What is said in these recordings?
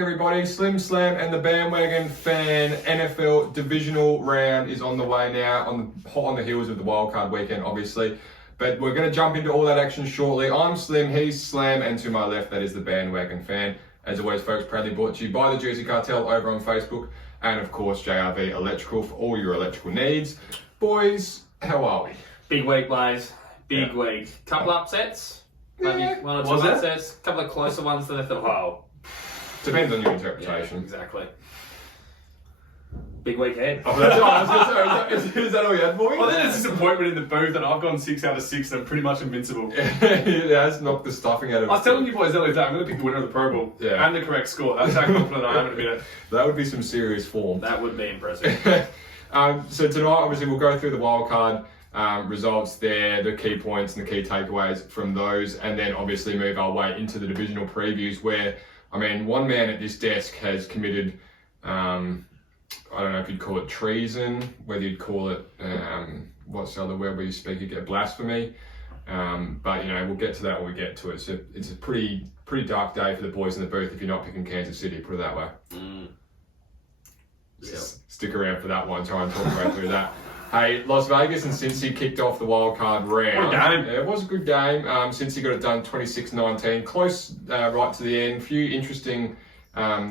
everybody. Slim Slam and the Bandwagon fan NFL Divisional round is on the way now, hot on the heels of the wildcard weekend, obviously. But we're going to jump into all that action shortly. I'm Slim, he's Slam, and to my left, that is the Bandwagon fan. As always, folks, proudly brought to you by the Jersey Cartel over on Facebook, and of course, JRV Electrical for all your electrical needs. Boys, how are we? Big week, Blaze. Big week. Couple upsets. Maybe one or two upsets. A couple of closer ones that I thought, oh. Depends on your interpretation. Yeah, exactly. Big weekend. Oh, that's I was gonna say, is that all you had for me? I think there's disappointment in the booth, and I've gone 6 out of 6, and I'm pretty much invincible. It has knocked the stuffing out of it. I was telling you boys earlier today, I'm going to pick the winner of the Pro Bowl and the correct score. That's how confident I am in a minute. That would be some serious form. That would be impressive. So tonight, obviously, we'll go through the wildcard results there, the key points and the key takeaways from those, and then obviously move our way into the divisional previews where, I mean, one man at this desk has committed, I don't know if you'd call it treason, whether you'd call it, what's the other word where you speak, you get blasphemy. But, you know, we'll get to that when we get to it. So it's a pretty dark day for the boys in the booth if you're not picking Kansas City, put it that way. Yep. Stick around for that one, try and talk about through that. Hey, Las Vegas and Cincy kicked off the wildcard round. What a game. Yeah, it was a good game. Cincy got it done 26-19. Close right to the end. A few interesting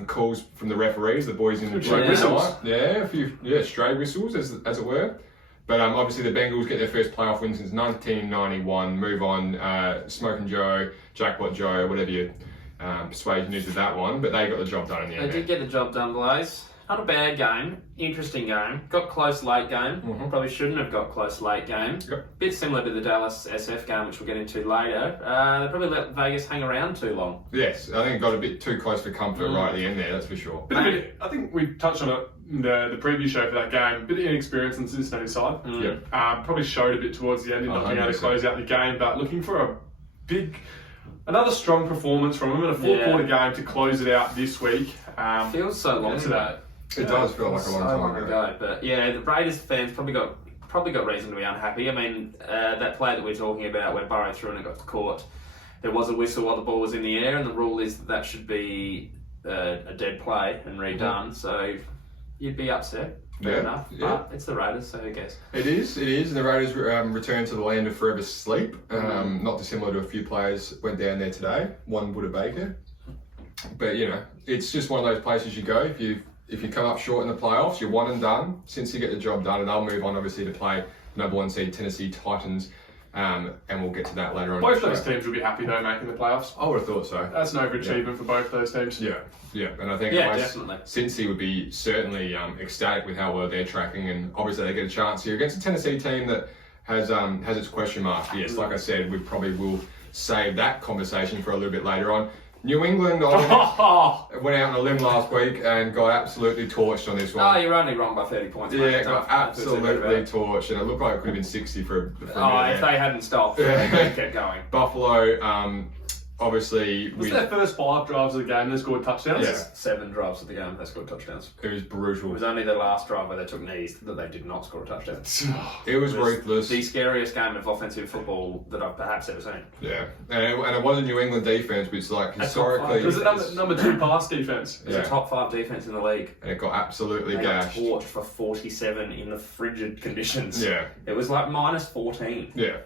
calls from the referees, the boys in the stray whistles. Yeah, a few stray whistles, as it were. But obviously the Bengals get their first playoff win since 1991. Move on, Smoking Joe, Jackpot Joe, whatever your persuasion is with that one. But they got the job done in the end. They did get the job done, Blaze. Not a bad game. Interesting game. Got close late game. Probably shouldn't have got close late game. Yep. Bit similar to the Dallas SF game, which we'll get into later. They probably let Vegas hang around too long. Yes, I think it got a bit too close for comfort right at the end there, that's for sure. I think we touched on it in the preview show for that game. A bit of inexperience on the Cincinnati side. Yep. Probably showed a bit towards the end in not being able to close out the game, but looking for another strong performance from them in a four-quarter game to close it out this week. Feels so long ago. It does feel like a long time ago. But yeah, the Raiders fans probably got reason to be unhappy. I mean, that play that we're talking about where Burrow threw and it got caught, there was a whistle while the ball was in the air, and the rule is that should be a dead play and redone. So you'd be upset. Fair enough. But it's the Raiders, so who cares? It is. And the Raiders return to the land of forever sleep. Not dissimilar to a few players went down there today. One Buddha Baker. But, you know, it's just one of those places you go. If you come up short in the playoffs, you're one and done. Since you get the job done, and they'll move on, obviously, to play number 1 seed Tennessee Titans. And we'll get to that later on. Both those teams will be happy, though, making the playoffs. I would have thought so. That's an overachievement for both those teams. Yeah. And I think definitely. Cincy would be certainly ecstatic with how well they're tracking, and obviously they get a chance here against a Tennessee team that has its question marks. Yes, like I said, we probably will save that conversation for a little bit later on. New England went out on a limb last week and got absolutely torched on this one. Oh, you're only wrong by 30 points. Yeah, got absolutely torched, and it looked like it could have been 60 for if they hadn't stopped, they kept going. Buffalo, obviously... Was their first 5 drives of the game they scored touchdowns? Yeah. 7 drives of the game, they scored touchdowns. It was brutal. It was only the last drive where they took knees that they did not score a touchdown. It was ruthless. The scariest game of offensive football that I've perhaps ever seen. Yeah, and it wasn't New England defense, which like historically... It was a number 2 pass defense. It's a top 5 defense in the league. And it got absolutely gashed. They got torched for 47 in the frigid conditions. Yeah. It was like minus 14. Yeah.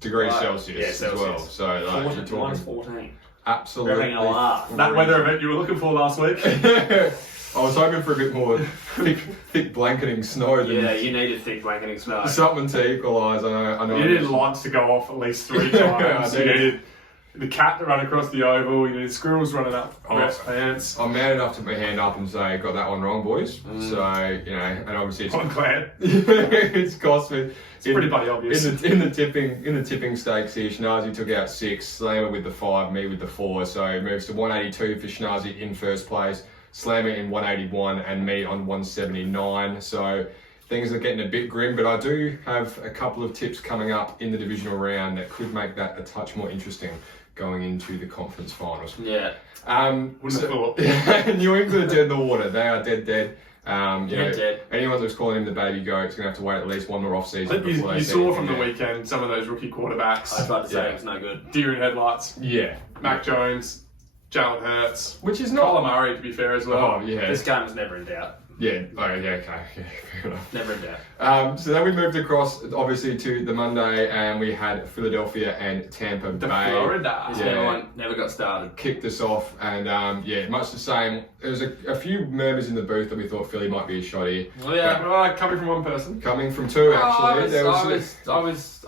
Degrees Celsius as well. So like, you're talking minus 14. Absolutely. That weather event you were looking for last week. I was hoping for a bit more thick blanketing snow. Yeah, you needed thick blanketing snow. Something to equalise. I know. You needed lights to go off at least 3 times. You needed the cat to run across the oval. You needed squirrels running up West pants. I'm mad enough to put my hand up and say, got that one wrong, boys. So, you know, and obviously I'm glad. it's cost me. It's pretty bloody obvious. In the tipping stakes here, Schnazi took out 6, Slammer with the 5, me with the 4. So it moves to 182 for Schnazi in first place, Slammer in 181, and me on 179. So things are getting a bit grim, but I do have a couple of tips coming up in the divisional round that could make that a touch more interesting going into the conference finals. Yeah. Wouldn't have thought. New England are dead in the water. They are dead. Dead. Anyone that's calling him the baby goat is going to have to wait at least one more off-season. I think you saw from the weekend some of those rookie quarterbacks. I was about to say it was no good. Deer in headlights. Yeah. Mac Jones, Jalen Hurts. Which is Kyler not. Murray, to be fair, as well. Oh, yeah. This game was never in doubt. Yeah. Oh, yeah, okay. Yeah, fair enough. Never in doubt. So then we moved across, obviously, to the Monday, and we had Philadelphia and Tampa Bay. Florida. This Yeah. one never got started. Kicked us off, and yeah, much the same. There was a few murmurs in the booth that we thought Philly might be a shot here. Well, yeah. Right, coming from one person. Coming from two, actually.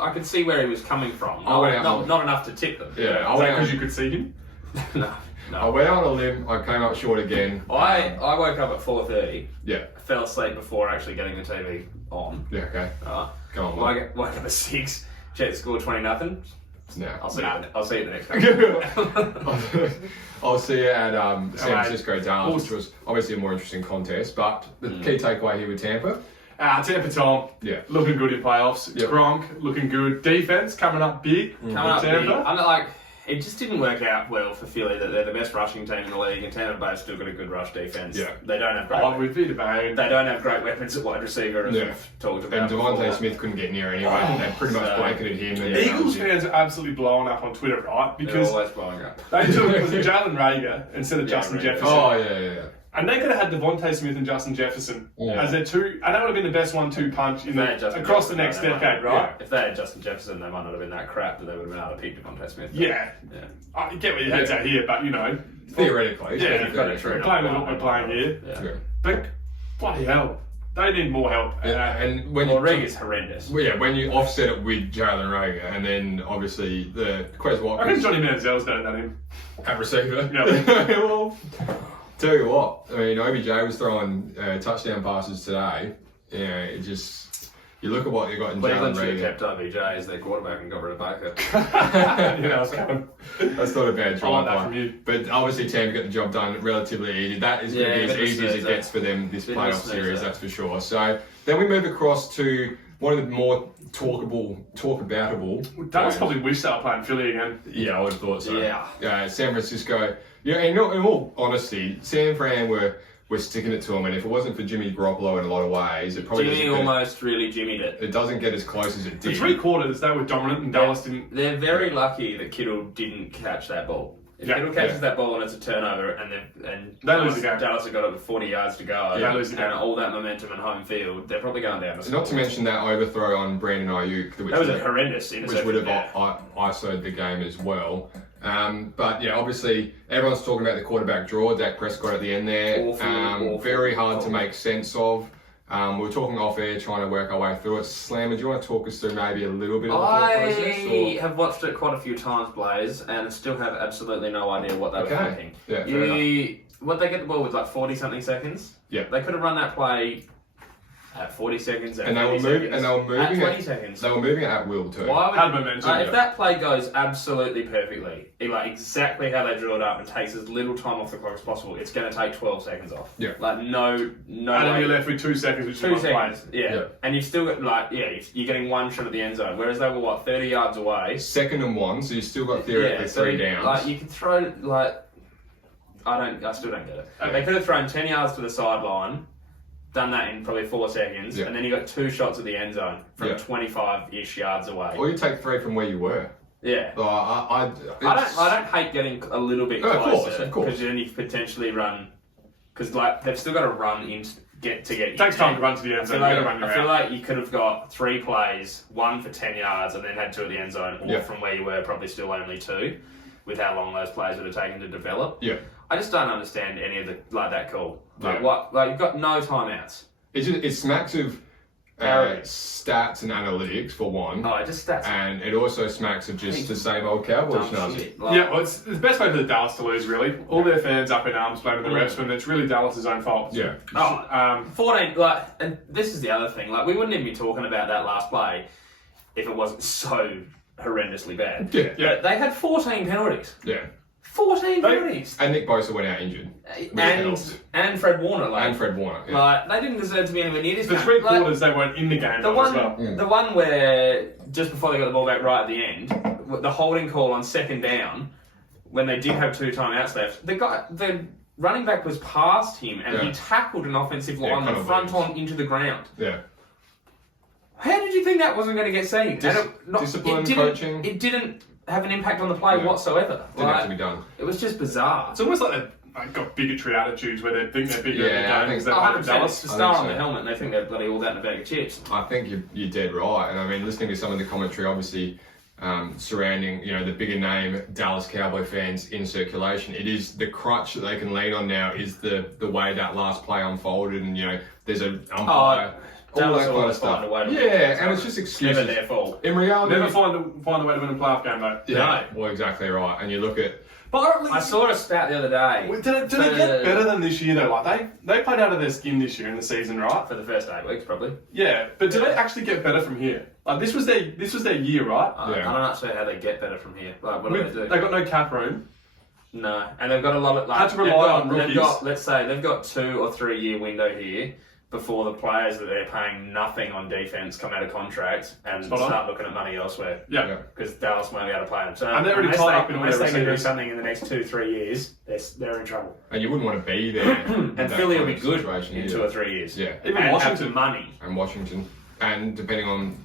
I could see where he was coming from. I went out- Not enough to tip them. Yeah, Is that because you could see him? No. I went on a limb. I came up short again. I woke up at 4:30. Yeah. Fell asleep before actually getting the TV on. Yeah. Okay. Right. Go on. Mate. Woke up at 6. Check the score 20-0. No. I'll see you the next game. I'll see you at San Francisco Dallas, which was obviously a more interesting contest. But the key takeaway here with Tampa. Tampa Tom, Yeah. looking good in playoffs. Yep. Gronk, looking good. Defense coming up big. Coming up big. Tampa. I'm like, it just didn't work out well for Philly that they're the best rushing team in the league, and Tampa Bay's still got a good rush defense. Yeah. They don't have great. Oh, with Vita Bain. They don't have great weapons at wide receiver, as Yeah. we've talked about. And Devontae before. Smith couldn't get near anyway. They pretty much So- blanketed him. And Eagles fans are absolutely blowing up on Twitter, right? They're Because always blowing up. they took Jalen Rager instead of Justin Rager. Jefferson. Oh, yeah. And they could have had Devontae Smith and Justin Jefferson Yeah. as their two, and that would have been the best 1-2 punch in If they had Justin across the Jefferson, next they might- decade, right? If they had Justin Jefferson, they might not have been that crap, but they would have been able to pick Devontae Smith. Yeah. Yeah. I get where your head's at here, but you know. Theoretically. Yeah, You've got it true. We're playing with what we're playing here. Yeah. Yeah. But bloody hell, they need more help. Yeah, and when Well, you Rig is horrendous. well, yeah, when you offset it with Jalen Rager, and then obviously the Quez I reckon Watkins Johnny Manziel's better than him. at receiver. Yeah. Well, tell you what, I mean, OBJ was throwing touchdown passes today. Yeah, it just you look at what you got in Jalen Cleveland should have Rager. kept OBJ as their quarterback and got rid of Baker. Yeah, I was coming. That's not a bad I try. want that from you. But obviously, Tampa got the job done relatively easy. That is going to be Yeah, as bit of easy as it snoozer. gets for them this Bit of a playoff snoozer. series, that's for sure. So then we move across to one of the more talk aboutable. Dallas probably wish they were playing Philly again. Yeah, I would have thought so. Yeah. San Francisco. Yeah, and in all honesty, San Fran were sticking it to them, and if it wasn't for Jimmy Garoppolo in a lot of ways, it probably Jimmy doesn't get, almost really jimmied it. it doesn't get as close as it For did. 3 quarters, they were dominant, and Dallas didn't. They're very lucky that Kittle didn't catch that ball. If Yeah, Kittle catches yeah. that ball and it's a turnover, and They lose the game. Dallas have got it with 40 yards to go, Yeah, they lose the and game. all that momentum and home field, they're probably going down. Not to mention that overthrow on Brandon Ayuk, That was a horrendous which interception. would have yeah. ISO'd the game as well. But yeah, obviously everyone's talking about the quarterback draw. Dak Prescott at the end there, Awful. very hard to make sense of. We were talking off air, trying to work our way through it. Slammer, do you want to talk us through maybe a little bit of the thought process? I have watched it quite a few times, Blaze, and still have absolutely no idea what they were Okay. thinking. Yeah, fair enough. What they get the ball with like 40 something seconds. Yeah. They could have run that play at 40 seconds, at And they were 50 moving- seconds, and they were moving at 20 it- seconds. They were moving it at will too. Why would Had momentum, if yeah. that play goes absolutely perfectly, like exactly how they drew it up and takes as little time off the clock as possible, it's going to take 12 seconds off. Yeah. Like no And then way. you're left with 2 seconds, which is 2 one play. seconds, yeah. Yeah. And you've still got you're getting one shot at the end zone, whereas they were 30 yards away. Second and 1, so you still got theoretically so 3 downs. Like you could throw I still don't get it. Okay. They could have thrown 10 yards to the sideline, done that in probably 4 seconds, Yeah. and then you got 2 shots at the end zone from Yeah. 25-ish yards away. Or you take 3 from where you were. Yeah. I I don't hate getting a little bit Oh, of closer, course. because then you potentially run, because they've still got to run in to get. It takes time to run to the end zone. You gotta run your I feel route. like you could have got 3 plays, 1 for 10 yards, and then had 2 at the end zone, or Yeah. from where you were, probably still only 2, with how long those plays would have taken to develop. Yeah. I just don't understand any of the that call. Like Yeah. what? Like you've got no timeouts. It smacks of Arrogance. stats and analytics for one. Oh, it just stats. And it also smacks of just the same old Cowboys dumb schnuzzy. shit. Like, Yeah, well, it's the best way for the Dallas to lose, really. All their fans up in arms blaming the refs when it's really Dallas' own fault. Yeah. Oh, 14, and this is the other thing, we wouldn't even be talking about that last play if it wasn't so horrendously bad. Yeah. Yeah. They had 14 penalties. Yeah. 14 penalties. And Nick Bosa went out injured. And Fred Warner, And Fred Warner. Yeah. they didn't deserve to be anywhere near this The game. 3 quarters they weren't in the game The as one, well. the one where just before they got the ball back right at the end, the holding call on 2nd down, when they did have 2 timeouts left, the running back was past him and he tackled an offensive lineman kind of front leaves. on into the ground. Yeah. How did you think that wasn't going to get seen? Discipline, it didn't, coaching. It didn't have an impact on the play whatsoever. Didn't have to be done. It was just bizarre. It's almost like they've got bigotry attitudes where they think they're bigger than the games. 100%. It's the star on so. the helmet, and they think they're bloody all that in a bag of chips. I think you're dead right, and I mean, listening to some of the commentary, obviously surrounding the bigger name Dallas Cowboy fans in circulation, it is the crutch that they can lean on now. Is the way that last play unfolded, and there's an umpire. All that kind of stuff. And it's just excuses. Never their fault. In reality, never find a way to win a playoff game, though. Yeah, well, exactly right. And you look at. But I saw a stat the other day. Did they get better than this year though? Like they played out of their skin this year in the season, right? For the first 8 weeks, probably. Yeah, but did they actually get better from here? Like this was their year, right? I don't actually know how they get better from here. Like, what do they do? They got no cap room. No, and they've got a lot of had to rely on rookies. Let's say they've got 2 or 3 year window here before the players that they're paying nothing on defense come out of contract and start looking at money elsewhere. Yeah, because Dallas won't be able to play them. So and they're already tied up in all their unless they can do receivers. something in the next 2-3 years, they're in trouble. And you wouldn't want to be there. And Philly will be good in 2 or 3 years. Yeah, even Washington, money. And Washington, and depending on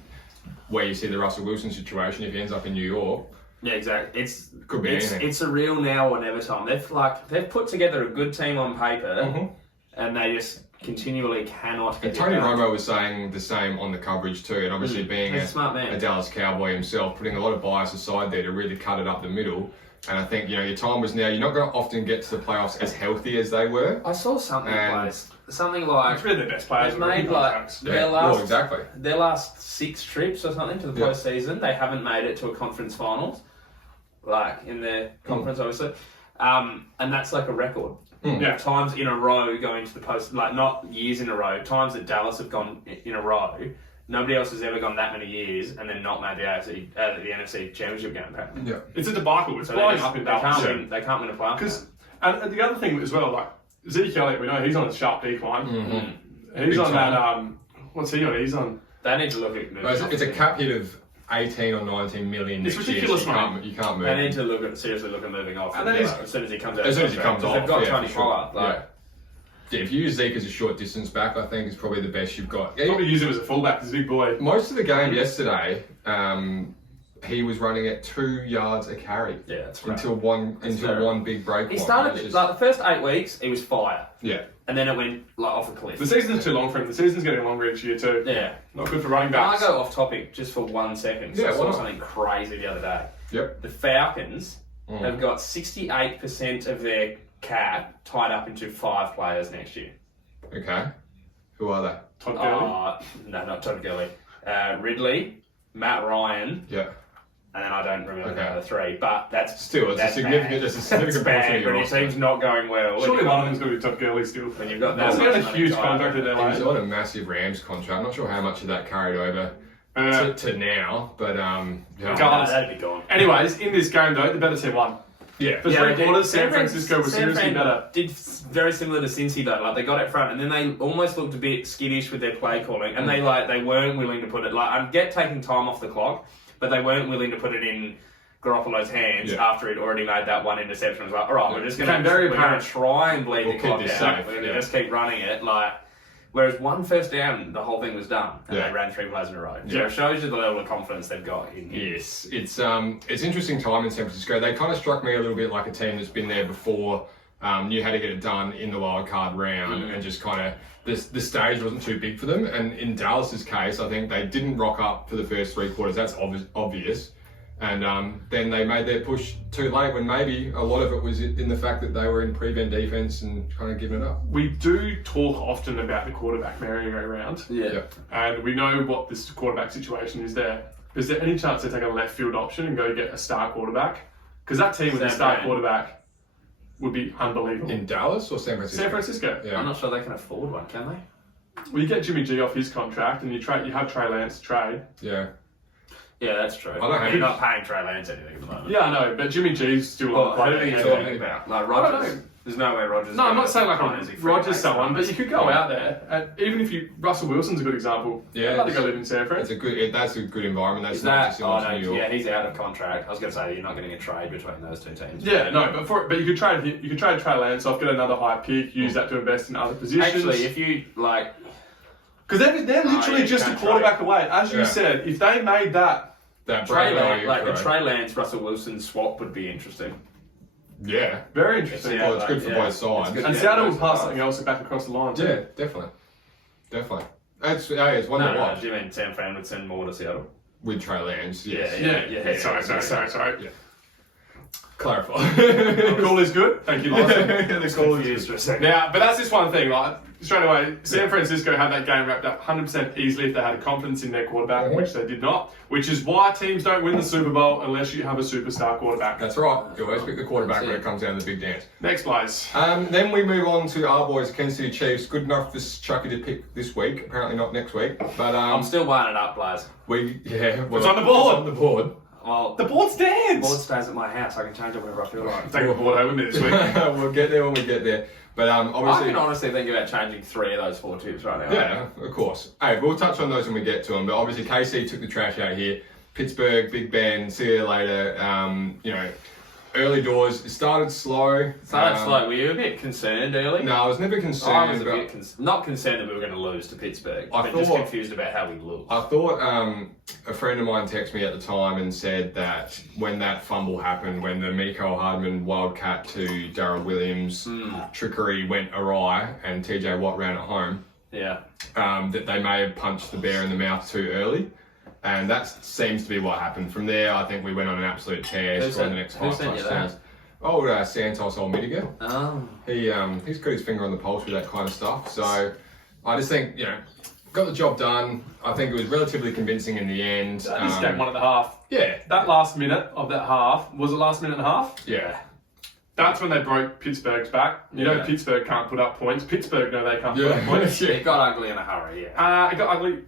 where you see the Russell Wilson situation, if he ends up in New York. Yeah, exactly. Could be anything. It's a real now or never time. They've put together a good team on paper, and they just continually cannot get it done. And Tony Romo was saying the same on the coverage too, and obviously being a smart man, a Dallas Cowboy himself, putting a lot of bias aside there to really cut it up the middle. And I think your time was now. You're not going to often get to the playoffs as healthy as they were. I saw something like it's really the best players. They've made their last 6 trips or something to the postseason. They haven't made it to a conference finals, like in their conference, obviously, and that's like a record. Yeah, times in a row going to the post, like not years in a row. Times that Dallas have gone in a row. Nobody else has ever gone that many years and then not made the NFC Championship game. Apparently. Yeah, it's a debacle. It's blowing up in Dallas. They can't win a playoff. And the other thing as well, like Zeke Elliott, we know he's on a sharp decline. Mm-hmm. He's on that. What's he on? He's on. They need to look at. It's a cap hit of 18 or 19 million. It's ridiculous, mate. You can't move. They need to seriously look at moving off. And as soon as he comes out. As soon as he comes off, they've got Tony Pollard. Yeah, if you use Zeke as a short distance back, I think is probably the best you've got. Probably use him as a fullback. He's a big boy. Most of the game yesterday, he was running at 2 yards a carry. Yeah, that's until one big break. He started like the first 8 weeks. He was fire. Yeah. And then it went like off a cliff. The season's too long for him. The season's getting longer each year too. Yeah. Not good for running backs. Can I go off topic just for 1 second? Yeah, I saw something crazy the other day. Yep. The Falcons have got 68% of their cap tied up into 5 players next year. Okay. Who are they? Todd Gurley? No, not Todd Gurley. Ridley, Matt Ryan. Yeah. And then I don't remember the other 3, but that's still that's a significant portion bad, of your but your team's not going well. Surely one of them's going to be Todd Gurley still. When you've got that, a huge contract in LA. He's on a massive Rams contract. I'm not sure how much of that carried over to now, but that'd be gone. Anyways, in this game though, the better team won. Yeah. For 3 quarters, San Francisco was seriously better. Did very similar to Cincy though. Like they got it front, and then they almost looked a bit skittish with their play calling, and they weren't willing to put it. Like I get taking time off the clock, but they weren't willing to put it in Garoppolo's hands after he'd already made that 1 interception. It was like, all right, we're just going to try and bleed the clock out. We're going to just keep running it. Whereas 1 first down, the whole thing was done, and they ran 3 plays in a row. So it shows you the level of confidence they've got in here. Yes, it's interesting time in San Francisco. They kind of struck me a little bit like a team that's been there before, knew how to get it done in the wild card round, and just kind of the stage wasn't too big for them. And in Dallas's case, I think they didn't rock up for the first 3 quarters. That's obvious. And then they made their push too late when maybe a lot of it was in the fact that they were in prevent defense and kind of giving it up. We do talk often about the quarterback merry-go-round. Yeah. And we know what this quarterback situation is there. Is there any chance they take a left field option and go get a star quarterback? Because that team with a star quarterback would be unbelievable. In Dallas or San Francisco? San Francisco. Yeah. I'm not sure they can afford one, can they? Well, you get Jimmy G off his contract and you have Trey Lance to trade. Yeah. Yeah, that's true. You're not paying Trey Lance anything at the moment. Yeah, I know, but Jimmy G's still on the play. Who are you talking about? Like Rodgers? There's no way Rodgers. No, I'm not saying like Rodgers someone, but you could go out there, and even if Russell Wilson's a good example. Yeah, I'd like to go live in San Fran. That's a good environment. That's not dissimilar to New York. Yeah, he's out of contract. I was going to say you're not getting a trade between those 2 teams. Yeah, no, but you could trade Trey Lance off, get another high pick, use that to invest in other positions. Actually, if you like, because they're literally just a quarterback away. As you said, if they made that That Trey Brady, Lance, a Trey Lance Russell Wilson swap would be interesting. Yeah. Very interesting. Yeah, Well, it's good for both sides. It's good. And Yeah, Seattle both will pass sides. something else back across the line too. Yeah, definitely. It's one to watch. Do you mean San Fran would send more to Seattle? With Trey Lance, yes. Yeah. Sorry. Yeah. Clarify. Call is good. Thank you, Lawson. The call used for a second. Now, but that's just one thing. Like straight away, San Francisco had that game wrapped up 100% easily if they had confidence in their quarterback, which they did not. Which is why teams don't win the Super Bowl unless you have a superstar quarterback. That's right. You always pick the quarterback when it comes down to the big dance. Next, place. Then we move on to our boys, Kansas City Chiefs. Good enough for Chucky to pick this week. Apparently not next week. But I'm still weighing it up, Blaze. It's on the board. It's on the board. Well, The board stands. board stays at my house. I can change it whenever I feel like. Take the board home with me this week. We'll get there when we get there. But I obviously, can honestly think about changing 3 of those 4 tips right now. yeah, of course. Hey, we'll touch on those when we get to them. But obviously, KC took the trash out here. Pittsburgh, Big Ben, see you later. Early doors. It started slow. Slow. Were you a bit concerned early? No, I was never concerned. I was a bit not concerned that we were going to lose to Pittsburgh, but just confused about how we looked. I thought a friend of mine texted me at the time and said that when that fumble happened, when the Miko Hardman wildcat to Darrell Williams trickery went awry and TJ Watt ran it home, that they may have punched the bear in the mouth too early. And that seems to be what happened. From there, I think we went on an absolute tear, scoring the next 5 touchdowns. Santos Almidiga. Oh. He's got his finger on the pulse with that kind of stuff. So I just think, got the job done. I think it was relatively convincing in the end. This game won at the half. Yeah. That last minute of that half, was it last minute and a half? Yeah. That's when they broke Pittsburgh's back. You know Pittsburgh can't put up points. Pittsburgh know they can't put up points. It got ugly in a hurry, yeah. It got ugly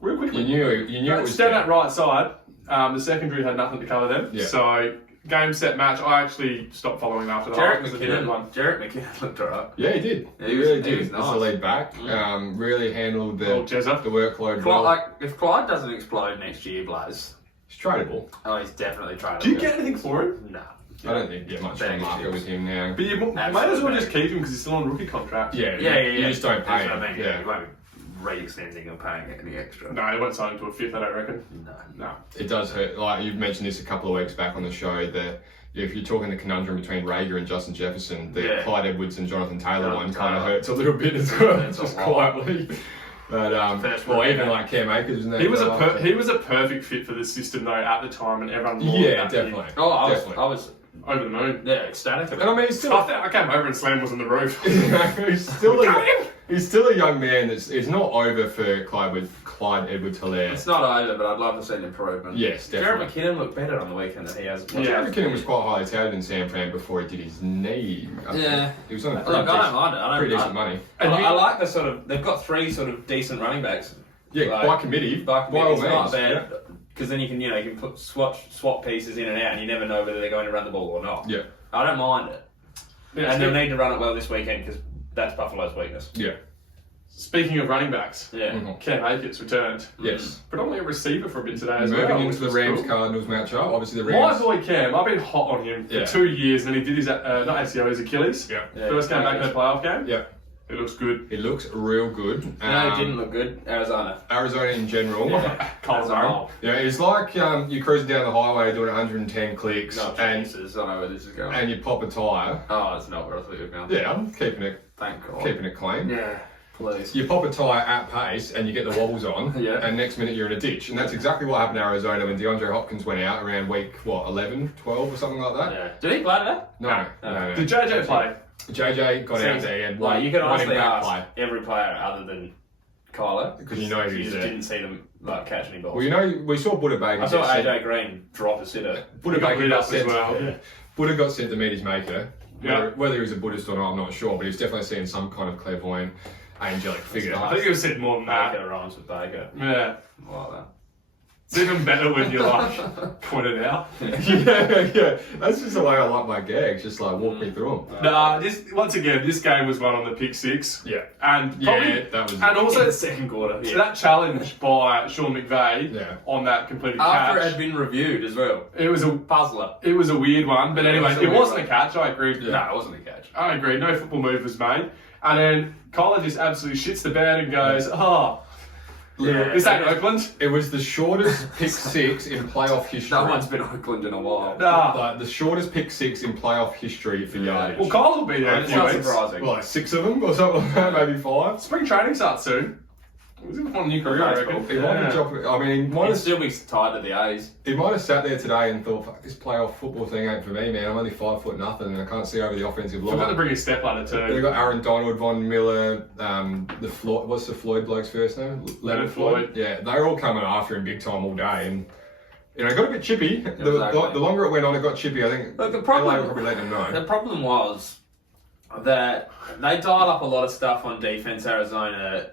real quickly. You knew it was stand dead. that right side. The secondary had nothing to cover them. Yeah. So game, set, match. I actually stopped following after that. Jarrett McKinnon looked alright. Yeah, he did. Yeah, he really he did. was As nice. the lead back, really handled the workload well. If Clyde doesn't explode next year, Blaze, He's tradable. Oh, he's definitely tradable. Do you get anything for him? No. I don't think you get much on the market with him now. But you might as well just keep him because he's still on rookie contract. Yeah. You just don't pay him. You won't be re-extending and paying any extra. No, he won't sign him to a 5th, I don't reckon. No. It does hurt. Like you've mentioned this a couple of weeks back on the show, that if you're talking the conundrum between Rager and Justin Jefferson, the Clyde Edwards and Jonathan Taylor one kind of hurts a little bit as well, just quietly. But even like Cam Akers, isn't that? He was a perfect fit for the system though at the time, and everyone. Yeah, definitely. I was over the moon. Yeah, ecstatic. And I mean, he's still. I came over and Slam was on the roof. He's still a young man that's not over for Clyde Edwards-Helaire. It's not over, but I'd love to see an improvement. Yes, definitely. Jarrett McKinnon looked better on the weekend than he has. Jarrett McKinnon was quite highly touted in San Fran before he did his knee. He was on a I don't mind it. pretty decent money. I like the sort of. They've got 3 sort of decent running backs. Yeah, by committee. By all it's not means. bad. Because then you can put swap pieces in and out, and you never know whether they're going to run the ball or not. Yeah. I don't mind it. Yeah, and they'll need to run it well this weekend because that's Buffalo's weakness. Yeah. Speaking of running backs, Cam Akers returned. Yes. Predominantly a receiver for a bit today as well. Moving into the Rams-Cardinals matchup, obviously the My Rams... boy Cam, I've been hot on him for 2 years, and he did his, not ACL, his Achilles. Yeah. First game back in the playoff game. Yeah. It looks good. It looks real good. No, it didn't look good. Arizona in general. Colorado. Yeah, it's like you're cruising down the highway doing 110 clicks I know where this is going. and you pop a tyre. Oh, it's not where I thought you were going. Yeah, I'm keeping it Thank God. keeping it clean. Yeah, please. You pop a tyre at pace and you get the wobbles on, and next minute you're in a ditch. And that's exactly what happened in Arizona when DeAndre Hopkins went out around week, 11, 12 or something like that? Yeah. Did he play today? No. Did JJ play? JJ got out there and you can honestly ask play. every player other than Kyler because you know you he's just there. didn't see them catch any balls. Well, we saw Buddha Baker. I saw AJ Green drop a sitter. Buddha Baker got sent as well. Yeah. Buddha got sent to meet his maker. Yeah. Whether he was a Buddhist or not, I'm not sure, but he was definitely seeing some kind of clairvoyant, angelic figure. I think it was said more than that. Baker rhymes with Baker. Yeah. I like that. It's even better when you point it out. yeah. That's just the way I like my gags. Just like walk me through them. Nah, once again, this game was won on the pick 6. Yeah. And probably, that was. and also the second quarter. So that challenge by Sean McVay on that completed After catch. it had been reviewed as well. It was a puzzler. It was a weird one, but anyway, it wasn't a catch. I agree. No, it wasn't a catch. I agree. No football move was made, and then Collar just absolutely shits the bed and goes, Yeah. This ain't Oakland. It was the shortest pick six in playoff history. No one's been Oakland in a while. Nah. Like the shortest pick six in playoff history for yardage. Well, Kyle will be there in a It's few not weeks. surprising. Well, like 6 of them or something like that, maybe 5. Spring training starts soon. He's going to find a new career, I reckon. He might have dropped, I mean, he might He'd have, still be tied to the A's. he might have sat there today and thought, fuck, this playoff football thing ain't for me, man. I'm only 5 foot nothing and I can't see over the offensive Forgot to line. bring his step ladder They've too. got Aaron Donald, Von Miller, what's the Floyd bloke's first name? Leonard Floyd. Yeah, they're all coming after him big time all day and it got a bit chippy. Exactly. The longer it went on, it got chippy. I think Look, the LA problem- will probably let them know. The problem was that they dial up a lot of stuff on defense, Arizona,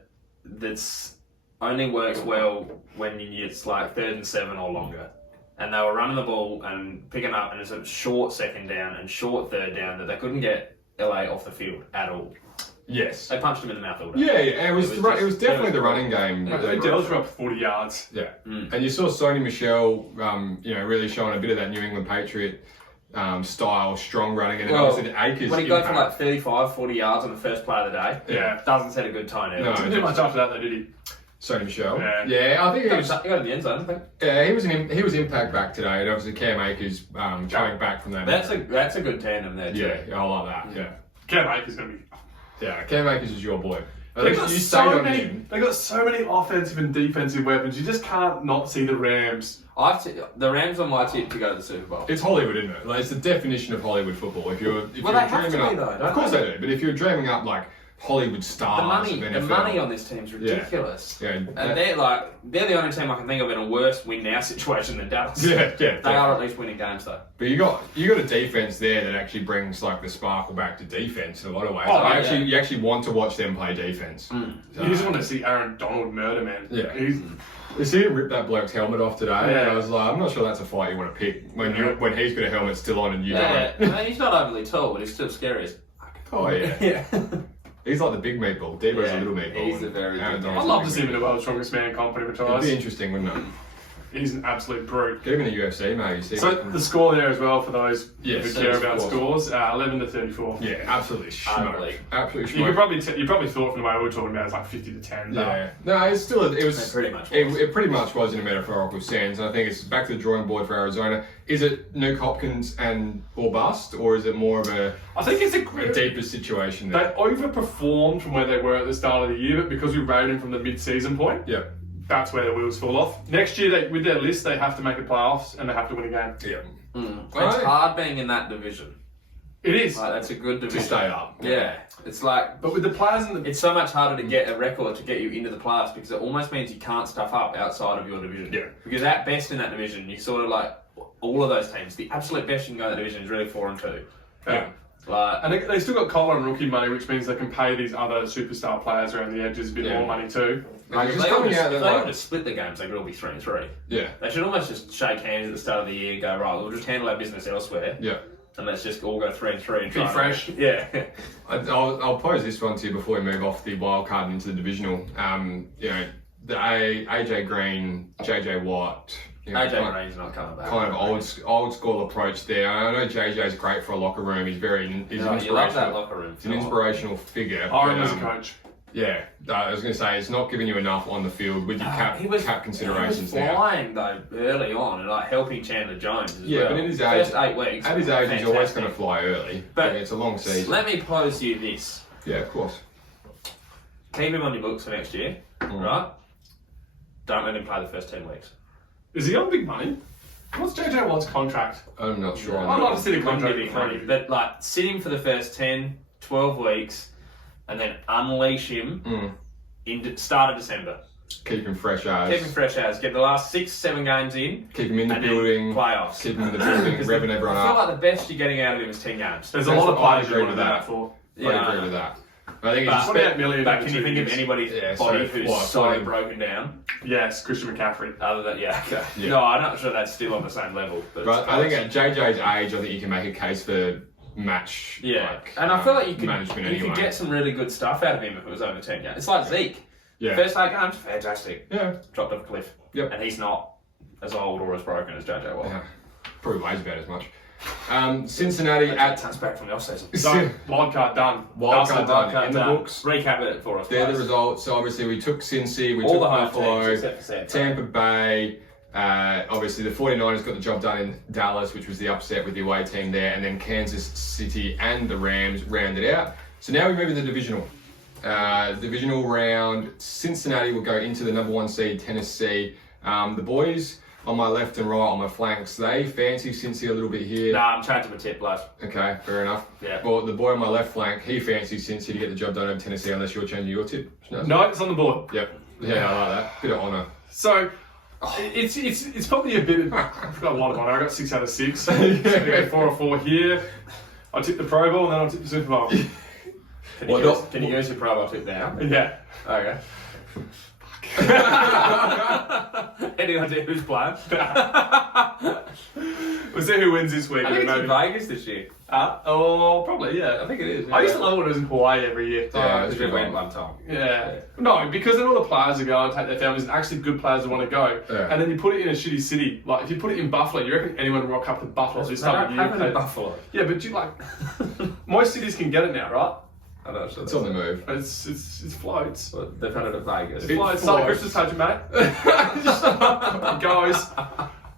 that's only works well when it's like 3rd and 7 or longer. And they were running the ball and picking up, and it's a short 2nd down and short 3rd down that they couldn't get LA off the field at all. Yes. They punched him in the mouth all day. Yeah. It was definitely the running game. They Dells were up 40 yards. Yeah, and you saw Sony Michel, really showing a bit of that New England Patriot style, strong running, and then Well, obviously the Akers. When he goes for impact. like 35, 40 yards on the first play of the day, Yeah. doesn't set a good tone early. No. Didn't do much after that though, did he? Sony Michel. Yeah. I think He he got was. to the end zone, I think. Yeah, he was impact back today, and obviously Cam Akers coming back from that. That's a good tandem there too. Yeah, I like that. Yeah, Cam Akers going to be. Cam Akers is your boy. I They think got you so stayed on many. him. They got so many offensive and defensive weapons. You just can't not see the Rams. The Rams are my tip to go to the Super Bowl. It's Hollywood, isn't it? Like, it's the definition of Hollywood football. If you're Well, they have to dreaming be, up, though, don't of course they? they do. But if you're dreaming up like Hollywood stars, of The NFL, money on this team's ridiculous. Yeah. And they're the only team I can think of in a worse win now situation than Dallas. Yeah. They are at least winning games though. But you got a defense there that actually brings like the sparkle back to defense in a lot of ways. Oh, Like, yeah. you actually want to watch them play defense. So, You just want to see Aaron Donald murder, man. Yeah. He's, you see him rip that bloke's helmet off today, Yeah. and I was like, I'm not sure that's a fight you want to pick when he's got a helmet still on and you Yeah, don't. no, he's not overly tall, but he's still scary as fuck. Oh yeah, Yeah. he's like the big meatball. Debo's Yeah, a little meatball. he's a very Aaron big Donald's I'd a love big to see him in meatball. the world's strongest man company It'd retires. be interesting, wouldn't it? He's an absolute brute. Get him in the UFC, mate. You see So him. the score there as well for those Yes, who care about scores. scores, 11-34. Yeah, absolutely smoked. Ugly. Absolutely You could smoked. you probably thought from the way we were talking about it's like 50-10. Yeah, no, it's still it was It pretty much it, was. it pretty much was in a metaphorical sense. And I think it's back to the drawing board for Arizona. Is it Nuke Hopkins and or bust, or is it more of a I think it's a deeper situation They there? overperformed from where they were at the start of the year, but because we rated them from the mid-season point, Yeah, that's where the wheels fall off. Next year, with their list, they have to make the playoffs and they have to win a game. yeah, It's Right. hard being in that division. It is. Like, that's a good to division. stay up. Yeah. It's like But with the players in the... it's so much harder to get a record to get you into the playoffs because it almost means you can't stuff up outside of your division. Yeah. Because at best in that division, you sort of like all of those teams. The absolute best you can go in that division is really 4-2. Yeah. Like And they still got collar and rookie money, which means they can pay these other superstar players around the edges a bit Yeah. more money too. Like, if it's they all coming just, out if that, they all like- just split the games, they could all be 3-3. Yeah, They should almost just shake hands at the start of the year and go, right, we'll just handle our business elsewhere yeah. and let's just all go 3-3 and try and- fresh. Yeah. I'll pose this one to you before we move off the wild card into the divisional. The AJ Green, JJ Watt. AJ Green's not coming back. Kind of old school approach there. I know JJ's great for a locker room. He's You love that inspirational. locker room. He's an inspirational figure. Hiring but, as a coach. Yeah, I was going to say it's not giving you enough on the field with your cap considerations he was now. flying though early on and like helping Chandler Jones as Yeah, well. but in his First age- 8 weeks. At his age, he's always fantastic. going to fly early. But it's a long season. Let me pose you this. Yeah, of course. Keep him on your books for next year, Mm. right? Don't let him play the first 10 weeks. Is he on big money? What's JJ Watt's contract? I'm not sure. I'm not a city Wouldn't contract. give him money, but like sit him for the first 10, 12 weeks and then unleash him in start of December. Keep him fresh as. Keep him fresh as. Get the last 6-7 games in. Keep him in the and then building. playoffs. Keep him in the building, revving everyone I feel up. like the best you're getting out of him is 10 games. There's a That's lot of what I players agree you want with to do that. that for. I Yeah, agree I with know. that. I think it's But- just 28 million But over can you 2 think of years. anybody Yeah, body so who's what, so fine. broken down? Yes, Christian McCaffrey. Other than okay. Yeah. No, I'm not sure that's still on the same level. But But I think at JJ's age, I think you can make a case for match. yeah, like, and I feel like you management could anyway. get some really good stuff out of him if it was over 10 games. It's like Zeke. Yeah. First 8 games, fantastic. Yeah. Dropped off a cliff. Yep. And he's not as old or as broken as JJ Watt. Yeah. Probably weighs about as much. Cincinnati at That's back from the off-season. So, wild card done. wild card Dusted. done in the books. Recap it for us. They're the please. results. So obviously we took Cincy, we All took the home Buffalo, teams except for San Fran. Tampa Bay. Obviously the 49ers got the job done in Dallas, which was the upset with the away team there, and then Kansas City and the Rams rounded out. So now we move to the divisional. Divisional round. Cincinnati will go into the number 1 seed, Tennessee. The boys on my left and right, on my flanks, they fancy Cincy a little bit here. Nah, I'm changing my tip, lad. Okay, fair enough. Yeah. Well, the boy on my left flank, he fancies Cincy to get the job done over Tennessee, unless you're changing your tip. No, it's on the board. Yep. Yeah, I like that. Bit of honour. So, it's probably a bit. I've got a lot of honor. I got 6 out of 6. So I go 4 or 4 here. I tip the Pro Bowl and then I'll tip the Super Bowl. Can you use your Pro Bowl tip now? Yeah. Okay. Any idea who's playing? We'll see who wins this week. I think it's maybe. in Vegas this year. Probably, yeah. I think it is. I used to love when it was in Hawaii every year. Yeah, because we went one time. Yeah. No, because then all the players are going, take their families, and actually good players that want to go. Yeah. And then you put it in a shitty city. Like, if you put it in Buffalo, you reckon anyone would rock up to Buffalo this They time don't of year? have it in Buffalo. Yeah, but most cities can get it now, right? I don't know. It's on the move. It's floats. But they've had it at Vegas. It's floats. It's like Christmas touch, mate. Guys.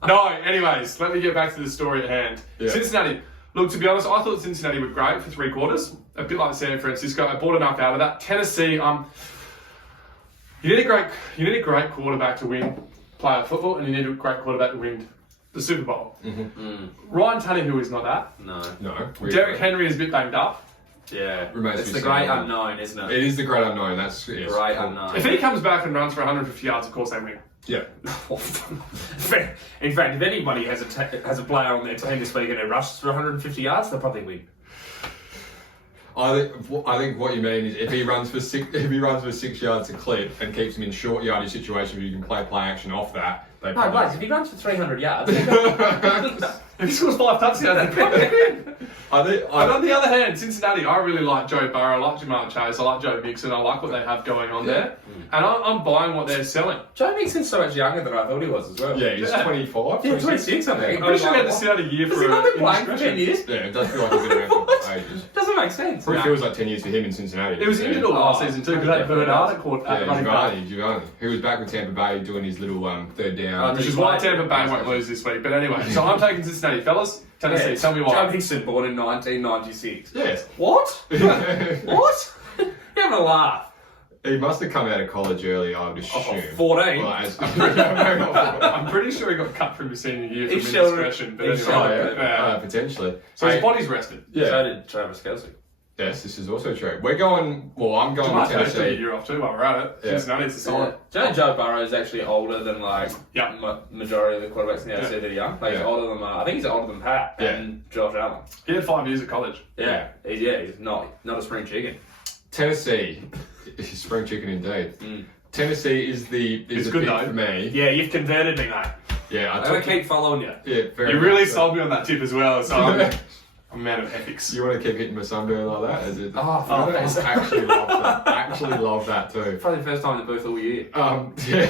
No, anyways, let me get back to the story at hand. Yeah. Cincinnati. Look, to be honest, I thought Cincinnati were great for 3 quarters. A bit like San Francisco. I bought enough out of that. Tennessee, you need a great quarterback to win playoff football, and you need a great quarterback to win the Super Bowl. Ryan Tannehill is not that. No. Derrick Henry is a bit banged up. Yeah. Remains It's to the be great seen. unknown, isn't it? It is the great unknown. That's Great cool. unknown. If he comes back and runs for 150 yards, of course they win. Yeah. In fact, if anybody has a player on their team this week and it rushes for 150 yards, they'll probably win. I think what you mean is if he runs for 6 yards a clip and keeps him in short yardage situations where you can play action off that, they No, probably Blake, if he runs for 300 yards, If he scores 5 touchdowns, they probably win. But I on the other hand, Cincinnati, I really like Joe Burrow, I like Jamar Chase, I like Joe Mixon, I like what they have going on there. And I'm buying what they're selling. Joe Mixon's so much younger than I thought he was as well. yeah, he's 25. Yeah, 26, I think. I'm pretty sure he had to sit out a year Has for he not been an playing for 10 indiscretion. years? Yeah, it does feel like he's been around for ages. Doesn't make sense. Probably feels like 10 years for him in Cincinnati. He was injured all last season too, because they had Bernard at running back. Giovanni, who was back with Tampa Bay doing his little third down. Which is why Tampa Bay won't lose this week. But anyway, so I'm taking Cincinnati. Fellas, Tennessee, tell me Joe why. Mixon born in 1996. Yes. What? What? You're having a laugh. He must have come out of college early, I would assume. 14. Well, as- I'm pretty sure he got cut from his senior year He from showed- indiscretion. But he anyway, showed- potentially. so his Hey, body's rested. yeah. So did Travis Kelce. Yes, this is also true. I'm going Jamar with Chase took a Tennessee. year off too while we're at it. Yeah. Cincinnati's a solid. Do you know Joe Burrow is actually older than Yeah. majority of the quarterbacks in the AFC that are young? Like he's Yeah. older than I think he's older than Pat and Josh Allen. He had 5 years at college. He's not a spring chicken. Tennessee, spring chicken indeed. Tennessee is the It's a good pick though. for me. Yeah, you've converted me, mate. Yeah, I'm gonna keep following you. Yeah, very You really much so. sold me on that tip as well. So I'm a man of ethics. You want to keep hitting my sunburn like that? Is it? Oh, I thanks. actually love that. Actually love that too. Probably the first time in the booth all year. Yeah.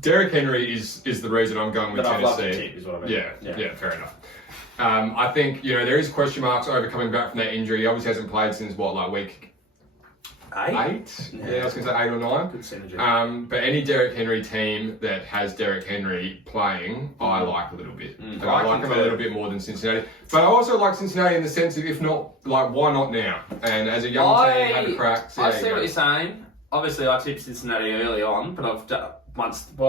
Derrick Henry is the reason I'm going with But I love the Tennessee. tip, is what I mean. Yeah, fair enough. I think there is question marks over coming back from that injury. He obviously hasn't played since week 8? Yeah, I was going to say 8 or 9. Good synergy. But any Derrick Henry team that has Derrick Henry playing, I like a little bit. I like him a little bit more than Cincinnati. But I also like Cincinnati in the sense of, if not, why not now? And as a young team, had a crack. I see what you're saying. Obviously, I tipped Cincinnati early on, but I've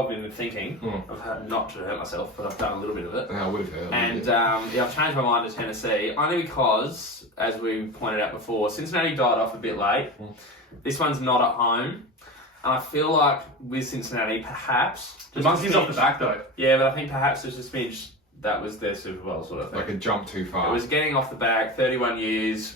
been thinking, I've had not to hurt myself, but I've done a little bit of it. I would have heard. And I've changed my mind to Tennessee only because, as we pointed out before, Cincinnati died off a bit late. This one's not at home, and I feel like with Cincinnati, perhaps The monkey's off the back though. Yeah, but I think perhaps there's a smidge that was their Super Bowl sort of thing. Like a jump too far. It was getting off the back, 31 years.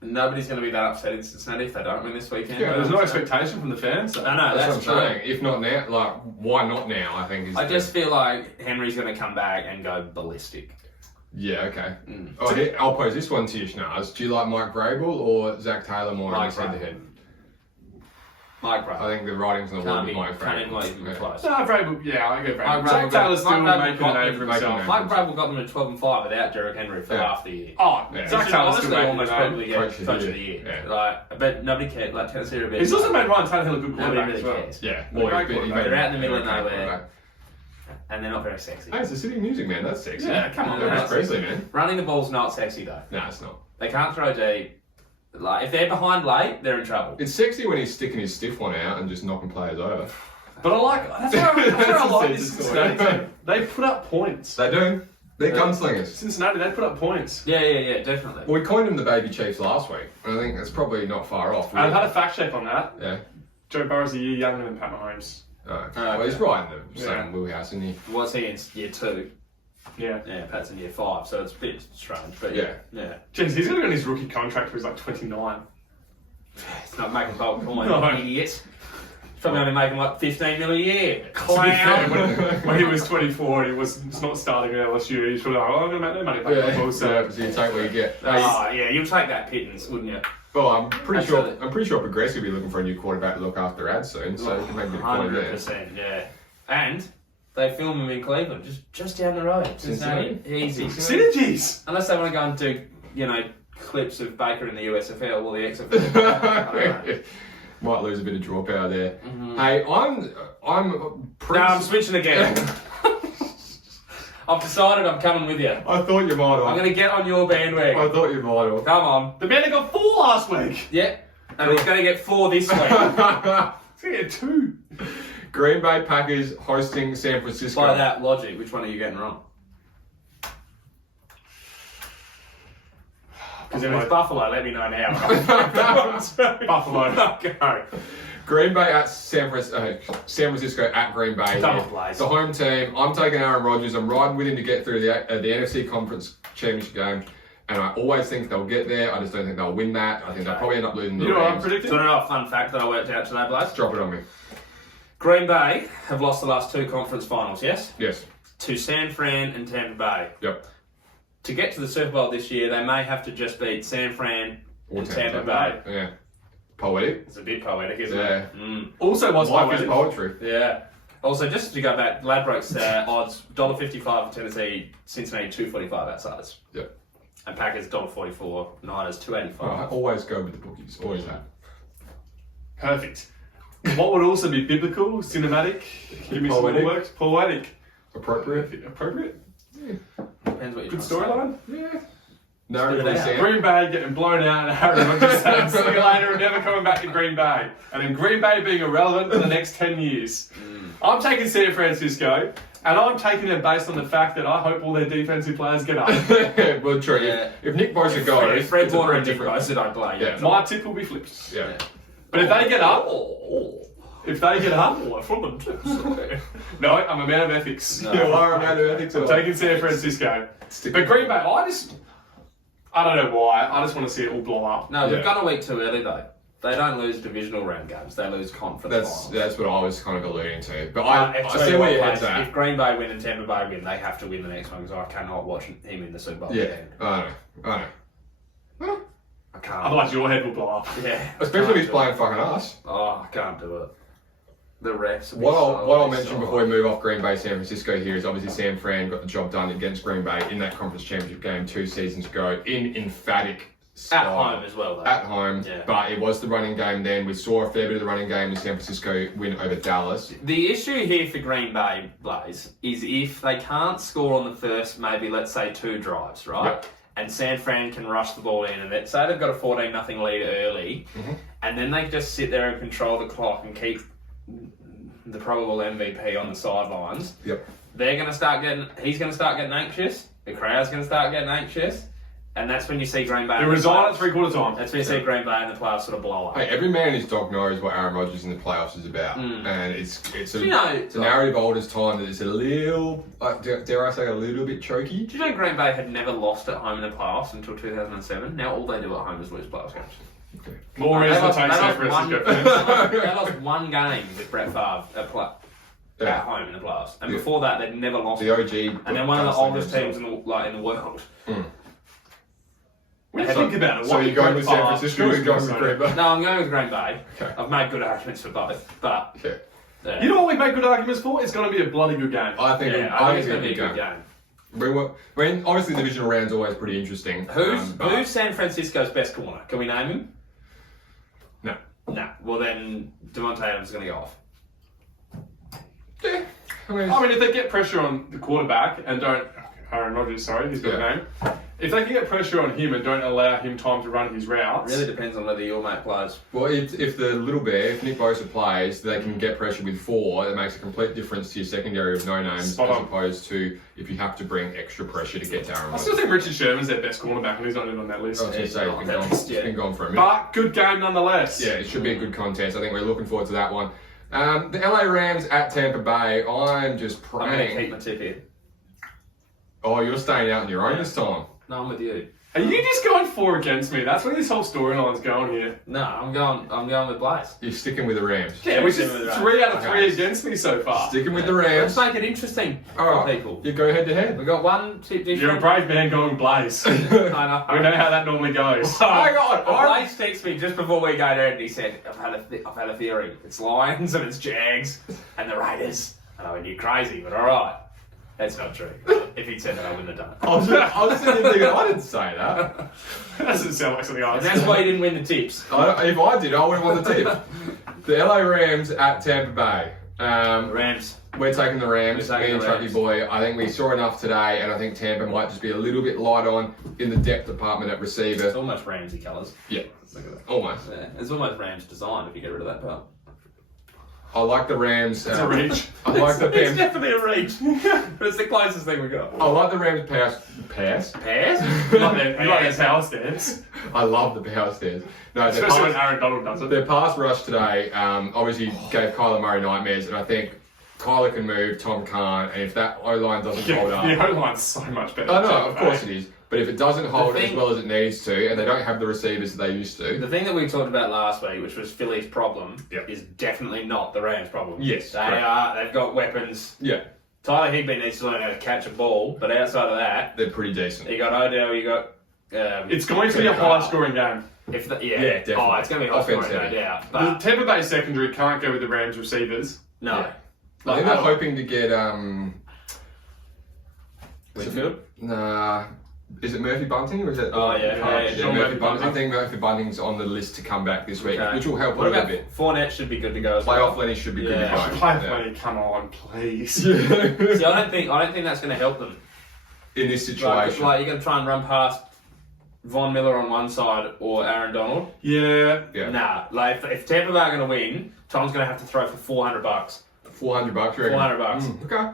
Nobody's going to be that upset in Cincinnati if they don't win this weekend. Yeah, there's no expectation from the fans. So. I know, That's that's what I'm true. saying. If not now, why not now? I think is. I just feel like Henry's going to come back and go ballistic. Yeah, okay. I'll pose this one to you, Schnars. Do you like Mike Vrabel or Zach Taylor more in his head-to-head? Mike Vrabel. I think the writing's on the wall Can't with Mike even Vrabel. be close. No, Vrabel, yeah, I get Vrabel. Mike Jack Vrabel Taylor's still Mike Vrabel making a got name them- for making a himself. name. Mike Vrabel got them to 12-5 without Derrick Henry for half the year. Oh, Yeah. Zach Should Taylor's honestly still making almost a probably name. get Coach coach of of the the year. year. But nobody cared. Like Tennessee are a bit. He's also made Ryan Tannehill a good Nobody quarterback really as well. cares. Yeah, Well, well, great They're out in the middle of great nowhere. quarterback. And they're not very sexy. Hey, it's the city music, man. That's sexy. Yeah, come on, Elvis that's Presley, man. Running the ball's not sexy though. No, it's not. They can't throw deep. Like if they're behind late, they're in trouble. It's sexy when he's sticking his stiff one out and just knocking players over. But I like, that's where I like this That's a Cincinnati story. team. They put up points. They do. They're Yeah. gunslingers. Cincinnati, they put up points. Yeah, definitely. Well, we coined them the baby Chiefs last week. And I think that's probably not far off. I've had a fact check on that. Yeah. Joe Burrow's a year younger than Pat Mahomes. Oh. Well, he's right in the same Yeah. wheelhouse, isn't he? Was he in year 2? Yeah. Yeah, Pat's in year 5, so it's a bit strange. But Yeah. yeah. Jeez, he's going to be on his rookie contract for he's like 29. It's not making bold point, No. idiot. He's probably only making like 15 million a year. To be fair, Clown. when he was 24 and he was not starting at LSU, he's probably like, oh, I'm going to make no money playing football. So you take what you get. Oh, yeah, you'll take that pittance, wouldn't you? Well, I'm pretty Absolutely. sure Progressive will be looking for a new quarterback to look after ads soon, so you can make a bit of coin there. 100%, yeah. And they film him in Cleveland, just down the road. Cincinnati. Easy. Synergies! Unless they want to go and do, clips of Baker in the USFL or the XFL. I don't know. Might lose a bit of draw power there. Mm-hmm. Hey, I'm pretty. No, I'm switching again. I've decided I'm coming with you. I thought you might have. I'm going to get on your bandwagon. I thought you might have. Come on. The man that got 4 last week! Yep. And he's going to get 4 this week. He's going to get 2. Green Bay Packers hosting San Francisco. By that logic, which one are you getting wrong? Because if it's Buffalo, let me know now. Buffalo. Go. Green Bay at San Francisco at Green Bay. Double here. plays. The home team. I'm taking Aaron Rodgers. I'm riding with him to get through the NFC Conference Championship game. And I always think they'll get there. I just don't think they'll win that. I think they'll probably end up losing the You know what I'm Rams. predicting? Do you want to know a fun fact that I worked out today, Blaze? Drop it on me. Green Bay have lost the last 2 conference finals, yes? Yes. To San Fran and Tampa Bay. Yep. To get to the Super Bowl this year, they may have to just beat San Fran and Tampa Bay. Yeah. Poetic. It's a bit poetic, isn't Yeah. it? Mm. Also, what's Life is poetic? poetry. Yeah. Also, just to go back, Ladbrokes odds $1.55 for Tennessee, Cincinnati $2.45 outsiders. Yep. And Packers $1.44, Niners $2.85. I always go with the bookies. Always have. Perfect. What would also be biblical, cinematic, give me some Poetic. more words, poetic, Appropriate. appropriate, Depends what you're good trying to say. storyline. Yeah. Spit Narratively it out. sound. Green Bay getting blown out and Aaron Rodgers saying, see you later and never coming back to Green Bay. And then Green Bay being irrelevant for the next 10 years. I'm taking San Francisco, and I'm taking them based on the fact that I hope all their defensive players get up. Well, true. Yeah. If Nick Bosa goes, If Fred it's a Warner very and Nick different. Bosa don't play, Yeah. My tip will be flipped. Yeah. But if they get up, from no, I'm a man of ethics. No. You are a man of ethics. I'm taking San Francisco. But Green Bay, I don't know why. I just want to see it all blow up. No, we've Yeah. gone a week too early though. They don't lose divisional round games. They lose conference finals. That's what I was kind of alluding to. But I If see where your head's If at. Green Bay win and Tampa Bay win, they have to win the next one because I cannot watch him in the Super Bowl Yeah. again. I know. I can't. Otherwise, your head will blow up. Yeah. Especially if he's Can't do playing it. fucking us. Oh, I can't do it. The refs. will be What I'll so mention before we move off Green Bay, San Francisco here is obviously San Fran got the job done against Green Bay in that conference championship game 2 seasons ago in emphatic At style. home as well, though. At home, Yeah. but it was the running game then. We saw a fair bit of the running game in San Francisco win over Dallas. The issue here for Green Bay, Blaze, is if they can't score on the first, maybe let's say 2 drives, right? Yep. And San Fran can rush the ball in, and say they've got a 14-0 lead early, and then they just sit there and control the clock and keep the probable MVP on the sidelines. Yep. He's going to start getting anxious. The crowd's going to start getting anxious, and that's when you see Green Bay. They resign at 3/4 time. That's when you see Green Bay and the playoffs sort of blow up. Hey, every man and his dog knows what Aaron Rodgers in the playoffs is about, and it's a narrative old as time that it's a little, dare I say, a little bit choky. Do you know Green Bay had never lost at home in the playoffs until 2007? Now all they do at home is lose playoff games. More reason to take San They Francisco. lost one game with Brett Favre at home in the playoffs, and before that they'd never lost. The OG. And they're one of the oldest teams in the world. When you think about it, So you're going with San Francisco or you're going with Green Bay? No, I'm going with Green Bay. Okay. I've made good arguments for both, but Yeah. You know what we make good arguments for? It's going to be a bloody good game. I think it's going to be a good game. Obviously the divisional round's always pretty interesting. Who's San Francisco's best corner? Can we name him? No. No. Well then, Devontae Adams is going to go off. Yeah. I mean, if they get pressure on the quarterback and don't... Aaron Rodgers, sorry, he's got a name. If they can get pressure on him and don't allow him time to run his routes... It really depends on whether your mate plays. Well, if the little bear, if Nick Bosa plays, they can get pressure with 4. It makes a complete difference to your secondary of no names, as opposed to if you have to bring extra pressure to get to Aaron I Rodgers. still think Richard Sherman's their best cornerback and he's not even on that list. I was going to say, it's been gone for a minute. But good game nonetheless. Yeah, it should be a good contest. I think we're looking forward to that one. The LA Rams at Tampa Bay. I'm just I'm going to praying. keep my tip here. Oh, you're staying out on your own this time. No, I'm with you. Are you just going 4 against me? That's where this whole storyline's going here. No, I'm going with Blaze. You're sticking with the Rams. Yeah, which is 3 out of 3 against me so far. Sticking with the Let's Rams. make it interesting All for right. people. You go head to head. We've got one tip difference. You're a brave man going Blaze. I We know. know how that normally goes. Hang on. Blaze texted me just before we go there and he said, I've had a theory. It's Lions and it's Jags and the Raiders. And I went, you're crazy, but alright. That's not true. If he'd said that, I wouldn't have done it. I was sitting there thinking, I didn't say that. That doesn't sound like something I would And that's say. why you didn't win the tips. If I did, I would have won the tip. The LA Rams at Tampa Bay. Rams. We're taking the Rams. We're Me taking and the Trucky Rams. Boy. I think we saw enough today, and I think Tampa might just be a little bit light on in the depth department at receiver. It's almost Ramsey colours. Yeah, Look at that. almost. Yeah, it's almost Rams design if you get rid of that part. I like the Rams. It's a reach. I like the It's Rams. definitely a reach. But it's the closest thing we got. I like the Rams pass. Pairs? You like their power stance. I love the power stairs. No, their Especially when pass, Aaron Donald does it. their pass rush today obviously gave Kyler Murray nightmares, and I think Kyler can move, Tom can't, and if that O-line doesn't hold up... The O-line's so much better. I know, of course it is. But if it doesn't hold thing- as well as it needs to, and they don't have the receivers that they used to... The thing that we talked about last week, which was Philly's problem, Yep. is definitely not the Rams' problem. Yes, They've got weapons. Yeah, Tyler Higbee needs to learn how to catch a ball, but outside of that, they're pretty decent. you got Odell, you got... It's going to be a high-scoring game. Yeah, definitely. Oh, it's going to be high scoring, Offense no heavy. doubt. The But Tampa Bay secondary can't go with the Rams receivers. no. Yeah. I think they're hoping to get... Winfield? Nah... Is it Murphy Bunting or is it? Oh, yeah. Sean Murphy Murphy Bunting. I think Murphy Bunting's on the list to come back this week, Okay. which will help a What little about bit. Fournette should be good to go as well. Playoff Lenny should be good to Yeah. go. Play Yeah. Lenny, come on, please. See, I don't think that's going to help them. In this Like situation. you're going to try and run past Von Miller on one side or Aaron Donald. Yeah. Yeah. Nah, like if Tampa Bay are going to win, Tom's going to have to throw for $400. $400, you reckon? $400. Okay.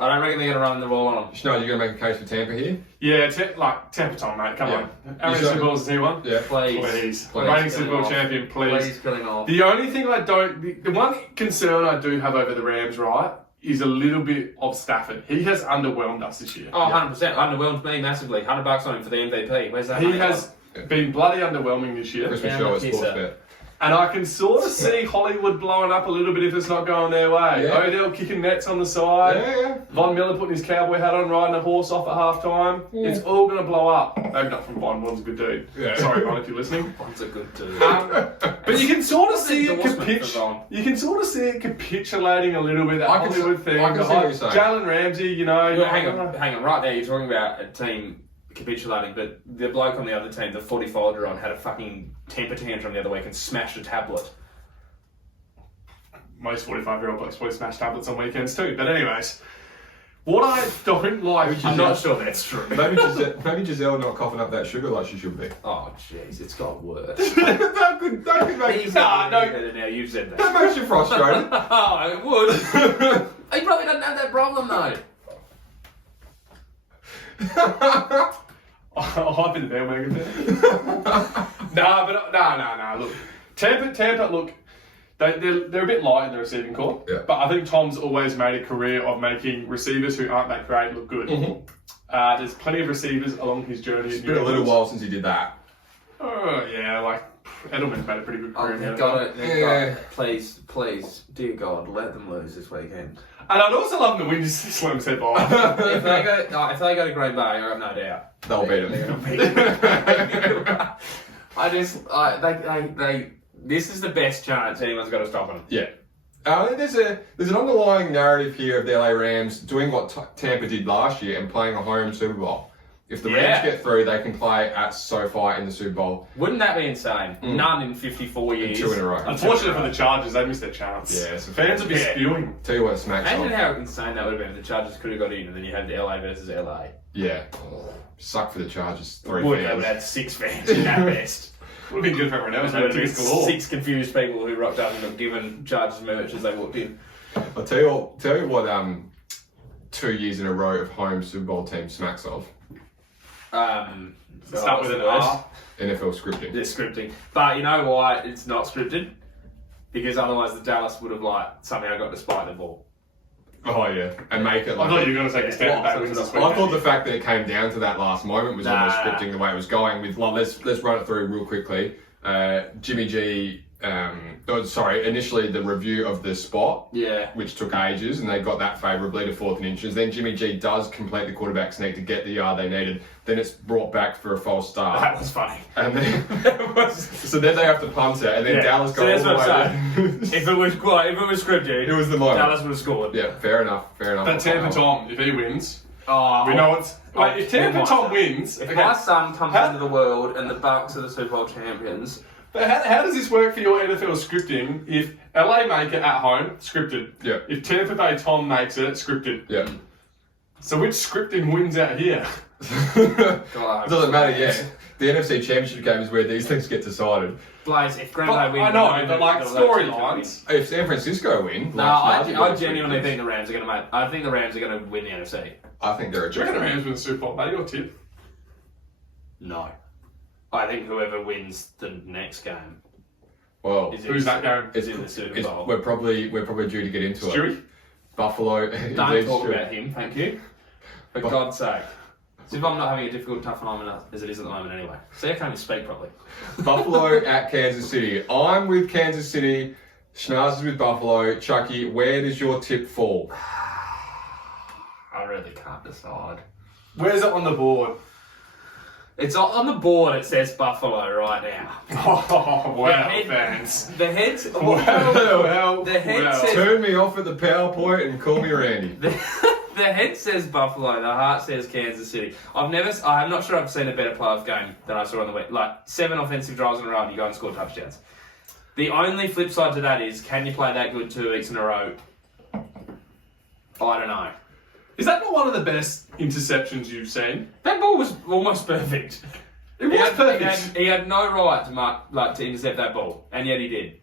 I don't reckon they're going to run the ball on them. Schneider, you going to make a case for Tampa here? Yeah, Tampa Tom, mate, come Yeah. on. How many You Super Bowls has he won? Yeah. Please. Please. Reigning Super Bowl champion, please. killing off. The only thing the one concern I do have over the Rams, right, is a little bit of Stafford. He has underwhelmed us this year. Oh, 100%. Underwhelmed me massively. $100 on him for the MVP. Where's that He money has been bloody underwhelming this year. Christmas Yeah, show at look, he's Sportsbet. And I can sort of see Hollywood blowing up a little bit if it's not going their way. Yeah. Odell kicking nets on the side. Yeah. Von Miller putting his cowboy hat on, riding a horse off at halftime. Yeah. It's all going to blow up. Maybe not from Von. Von's a good dude. Yeah. Sorry, Von, if you're listening. That's a good dude. But you can sort of What's see the it endorsement for Von? You can sort of see it capitulating a little bit. That I can Hollywood see- thing. I can see what you're saying. Jalen Ramsey, you know. Well, hang on. Right there, you're talking about a team capitulating, but the bloke on the other team, the 40-folder on, had a fucking temper tantrum the other week and smashed a tablet. Most 45-year-old blokes probably smash tablets on weekends too. But anyways, what I don't like... I'm not sure that's true. Maybe Giselle not coughing up that sugar like she should be. Oh, jeez, it's got worse. that could make you... Now you've said that. That makes you frustrated. Oh, it would. He probably doesn't have that problem though. I've been the bandwagon fan. Nah. Look, Tampa. Look, they're a bit light in the receiving corps. Yeah. But I think Tom's always made a career of making receivers who aren't that great look good. Mhm. There's plenty of receivers along his journey. It's been a little while since he did that. Oh yeah, like Edelman's made a pretty good career. They've in got NFL. it. Please, dear God, let them lose this weekend. And I'd also love them to win just let them step by. If they go to Green Bay, I have no doubt They'll beat they're them. gonna beat them. This is the best chance anyone's got to stop them. Yeah. There's an underlying narrative here of the LA Rams doing what Tampa did last year and playing a home Super Bowl. If the Rams get through, they can play at SoFi in the Super Bowl. Wouldn't that be insane? None in 54 years. 2 in a row. Unfortunately for the Chargers, they missed their chance. Yeah, so Fans would be spewing. Tell you what, it smacks Imagine on. how insane that would have been if the Chargers could have got in and then you had the LA versus LA. Yeah. Suck for the Chargers. 3 Would fans. have had 6 fans in that best. Would have been good for everyone else. There would have been Galore. 6 confused people who rocked up and got given Chargers merch as they walked in. I'll tell you what 2 years in a row of home Super Bowl team smacks of. Start with an R. NFL scripting. They're scripting. But you know why it's not scripted? Because otherwise the Dallas would have somehow got to spike the ball. Oh yeah, and make it I like. thought you were going to take a step back. I thought the fact that it came down to that last moment was almost scripting the way it was going. With let's run it through real quickly. Jimmy G. Initially the review of the spot, which took ages, and they got that favourably to 4th and inches. Then Jimmy G does complete the quarterback sneak to get the yard they needed. Then it's brought back for a false start. That was funny. And then, so then they have to punt it, and then Dallas So goes that's all what the I'm way. saying. If it was scripted, It was the moment. Dallas would have scored. Yeah, fair enough. But Tampa Tom, if he wins, Oh, we know it's. Like, if Tampa Tom wins, if my son comes into the world and the Bucks are the Super Bowl champions. But how does this work for your NFL scripting? If LA make it at home, scripted. Yeah. If Tampa Bay Tom makes it, scripted. Yeah. So which scripting wins out here? It doesn't matter yet. The NFC Championship game is where these things get decided. Blaze, if Green Bay win, I know, but like storylines. If San Francisco win, No, I genuinely think the Rams are going to make. I think the Rams are going to win the NFC. I think they're a Do you reckon the joke. Rams win the Super Bowl? Mate, your tip? No, I think whoever wins the next game Well, is Who's that game? Is in the Super Bowl. we're probably due to get into Stewie? it. Buffalo. Don't indeed, talk Stewie. about him, thank you. For God's sake. As if I'm not having a difficult, tough time as it is at the moment anyway. See, I can't even speak properly. Buffalo at Kansas City. I'm with Kansas City. Schnaz is with Buffalo. Chucky, where does your tip fall? I really can't decide. Where's it on the board? It's on the board, it says Buffalo right now. Oh, wow, fans. The heads... Well, the head says... Turn me off at the PowerPoint and call me Randy. The head says Buffalo, the heart says Kansas City. I'm not sure I've seen a better playoff game than I saw on the week. Like 7 offensive drives in a row and you go and score touchdowns. The only flip side to that is, can you play that good 2 weeks in a row? I don't know. Is that not one of the best interceptions you've seen? That ball was almost perfect. It was perfect. He had no right to intercept that ball, and yet he did.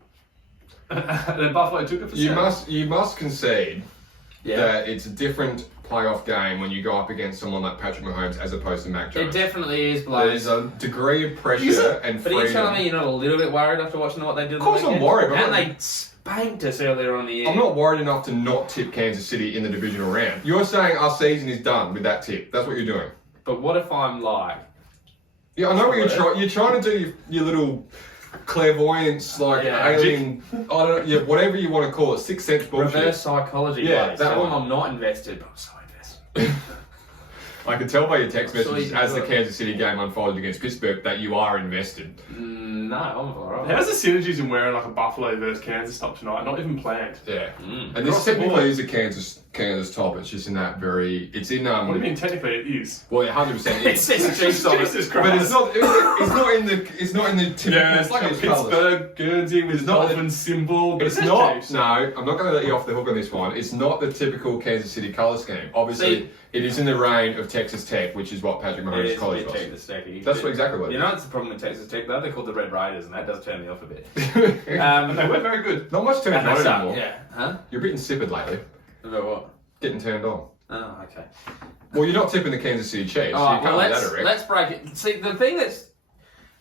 Then Buffalo took it for 7. You must concede that it's a different playoff game when you go up against someone like Patrick Mahomes as opposed to Mac Jones. It definitely is, Blaze. There's a degree of pressure and But freedom. are you telling me you're not a little bit worried after watching what they did? Of course I'm worried. And they spanked us earlier on the year. I'm not worried enough to not tip Kansas City in the divisional round. You're saying our season is done with that tip. That's what you're doing. But what if I'm like... Yeah, I know what you're trying to do your little clairvoyance, like alien, whatever you want to call it, sixth sense bullshit. Reverse psychology, yeah, Blaze. that Tell one. them I'm not invested, but I'm so invested. I can tell by your text I'm sure messages you can as do the it. Kansas City game unfolded against Pittsburgh that you are invested. No, I'm alright. How's the synergies in wearing like a Buffalo versus Kansas top tonight? Not even planned. Yeah. Mm. And this Across the board. technically is a Kansas top. It's just in that very. It's in What do you mean? Technically, it is. Well, 100% It says Chiefs on it. Jesus But Christ. it's not in the typical. Yeah, it's like a Chiefs colours. Pittsburgh Guernsey with It's not- dolphin symbol. But It's says not. Chiefs. No, I'm not going to let you off the hook on this one. It's not the typical Kansas City colour scheme. Obviously, See- it is in the reign of Texas Tech, which is what Patrick It Mahomes' is a college bit was. Texas Tech-y. That's exactly what it You is. know what's the problem with Texas Tech though? They're called the Red Raiders, and that does turn me off a bit. And they were very good. Not much turned And on they suck, anymore. yeah. Huh? You're a bit insipid lately. About what? Getting turned on. Oh, okay. Well, you're not tipping the Kansas City Chiefs. So Alright, you can't well, let that erect. let's break it. See, the thing that's...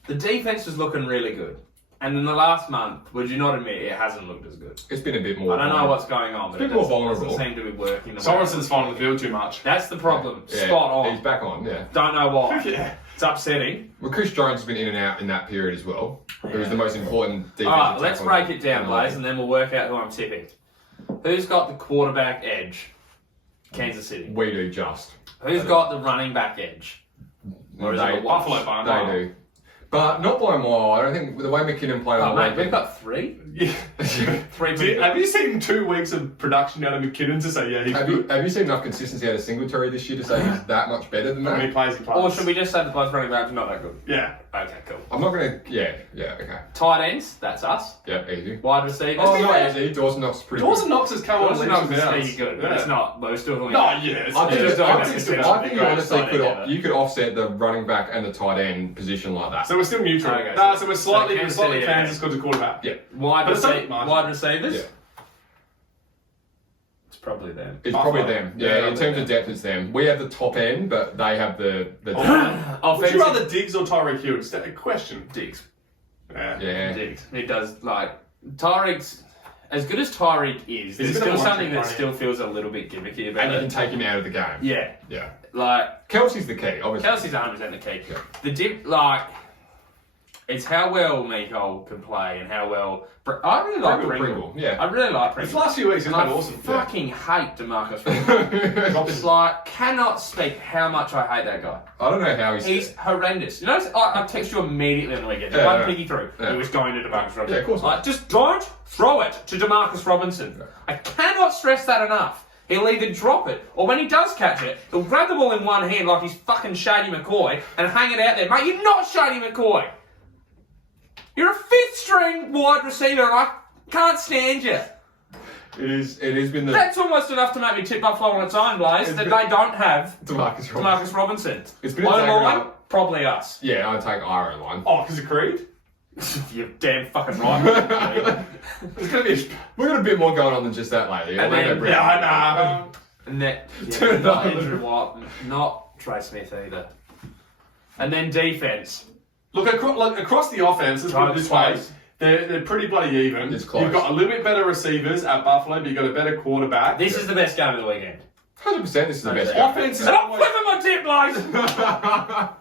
The defense was looking really good. And in the last month, would you not admit it hasn't looked as good? It's been a bit more. I don't know what's going on, but It's it a bit more doesn't vulnerable. seem to be working. Sorensen's finding the field too much. That's the problem. Yeah, Spot on. He's back on. Yeah. Don't know why. Yeah. It's upsetting. Well, Chris Jones has been in and out in that period as well. It was the most important defensive All right, let's tackle break it down, in the Blaze, league. and then we'll work out who I'm tipping. Who's got the quarterback edge? Kansas City. We do just. Who's got the running back edge? Or is it a wash? Buffalo by a They mile. do. But not by a mile. I don't think the way McKinnon played Oh, on mate, the we've weekend. got 3. Yeah. Three. Have you seen 2 weeks of production out of McKinnon to say, yeah, he's good? Have you seen enough consistency out of Singletary this year to say he's that much better than How many that? plays he plays? Or should we just say the both running backs are not that good? Yeah. Okay, cool. I'm not going to... Yeah, okay. Tight ends, that's us. Yeah, easy. Wide receivers. Oh, not easy. Dawson Knox is pretty Dawson Knox has come on Dawson leaps Knox and is bounds. sneaky good, but Yeah. it's not. We're still going. No, yes. I think, Yeah, I it's think, still I think you great honestly side could together. you could offset the running back and the tight end position like that. So we're still neutral. Okay, So we're slightly Kansas City, yeah. Kansas because of quarterback. Yeah, Wide, But it's not marginal. wide receivers. Yeah. It's probably them. it's Buffalo. probably them. Yeah, Yeah, in probably terms of depth, it's them. We have the top end, but they have the Would Offensive. you rather Diggs or Tyreek Hill? Just a question. Diggs. Yeah. yeah. Diggs. He does like Tyreek's. As good as Tyreek is, there's He's still gonna want something to that run still feels a little bit gimmicky about And you it. can take him out of the game. Yeah, Yeah. like Kelsey's the key, obviously. Kelsey's 100% the key. Yeah. The dip, like, it's how well Miko can play and how well. I really like Pringle. Yeah. I really like These Pringle. last few weeks, he's And been I awesome. fucking hate DeMarcus Pringle. It's like, cannot speak how much I hate that guy. I don't know how He's horrendous. You know, I text you immediately on the weekend. Yeah, One yeah. piggy through. Yeah. He was going to DeMarcus Robinson. Yeah, of course not. Like, just don't throw it to DeMarcus Robinson. Yeah. I cannot stress that enough. He'll either drop it, or when he does catch it, he'll grab the ball in one hand like he's fucking Shady McCoy and hang it out there. Mate, you're not Shady McCoy. You're a 5th string wide receiver and I can't stand you. It has been the That's almost enough to make me tip Buffalo on its own, Blaze, that they don't have DeMarcus Robinson. DeMarcus Robinson. It's been a Line dagger line, up. probably us. Yeah, I'd take Iron line. Oh, because of Creed? You're damn fucking right. There's going to be We've got a bit more going on than just that lately. And Orlando then- Brown. Yeah, I know. And that, Turn it not on. Andrew White, not Trey Smith either. And then defense. Look, across the offense, let's put it this way. They're pretty bloody even. It's close. You've got a little bit better receivers at Buffalo, but you've got a better quarterback. This is the best game of the weekend. 100%. This is the best. Okay. game. Offense is And I'm always... flipping my tip,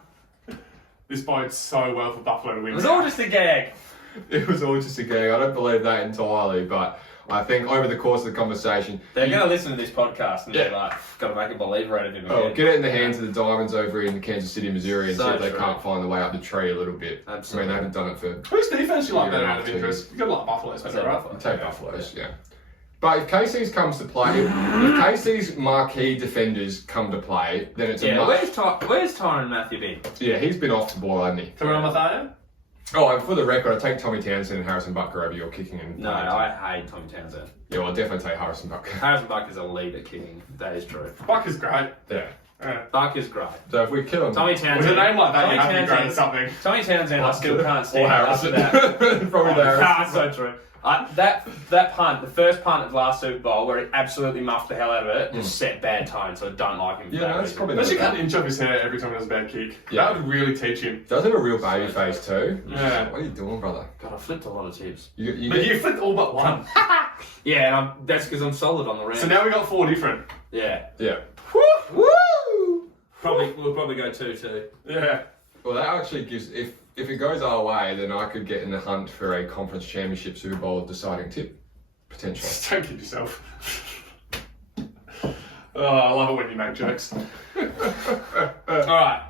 Blaze! This bodes so well for Buffalo to win. It was all just a gag. It was all just a gag. I don't believe that entirely, but I think over the course of the conversation, They're going to listen to this podcast and Yeah. they're like, got to make a believer out of him oh, again. get it in the hands of the Diamonds over in Kansas City, Missouri, and So see if they true. can't find the way up the tree a little bit. Absolutely. I mean, they haven't done it for. Whose defense you like better Yeah, out of too. interest? You got a lot of Buffalo's I'd better, say right? Buffalo. Take Buffaloes, yeah. But if KC's comes to play, if KC's marquee defenders come to play, then it's a Yeah, much. where's Tyron Matthew been? Yeah, he's been off the ball, hasn't he? Cameron Mathieu? Oh, and for the record, I take Tommy Townsend and Harrison Bucker over your kicking and. No, I hate Tommy Townsend. Yeah, well, I'll definitely take Harrison Bucker. Harrison Buck is a lead at kicking. That is true. Buck is great. Yeah. Yeah. Buck is great. So if we kill him. Tommy With Townsend. a name like that, Tommy you have to be great at Townsend. something. Tommy Townsend, I still can't Or stand after Harrison. that. Probably the Ah, Harrison. so true. That punt, the first punt of last Super Bowl, where he absolutely muffed the hell out of it, just set bad tone. So I don't like him. For Yeah, that no, that's reason. probably Unless you not cut an inch off his hair every time he does a bad kick. Yeah. That would really teach him. Does have a real baby face too. Yeah. What are you doing, brother? God, I flipped a lot of tips. You But you flipped all but one. Yeah, and that's because I'm solid on the round. So now we got 4 different. Yeah, yeah. Woo! we'll probably go 2-2. Yeah. Well, that actually gives if it goes our way, then I could get in the hunt for a conference championship Super Bowl deciding tip, potentially. Just don't kid yourself. Oh, I love it when you make jokes. All right,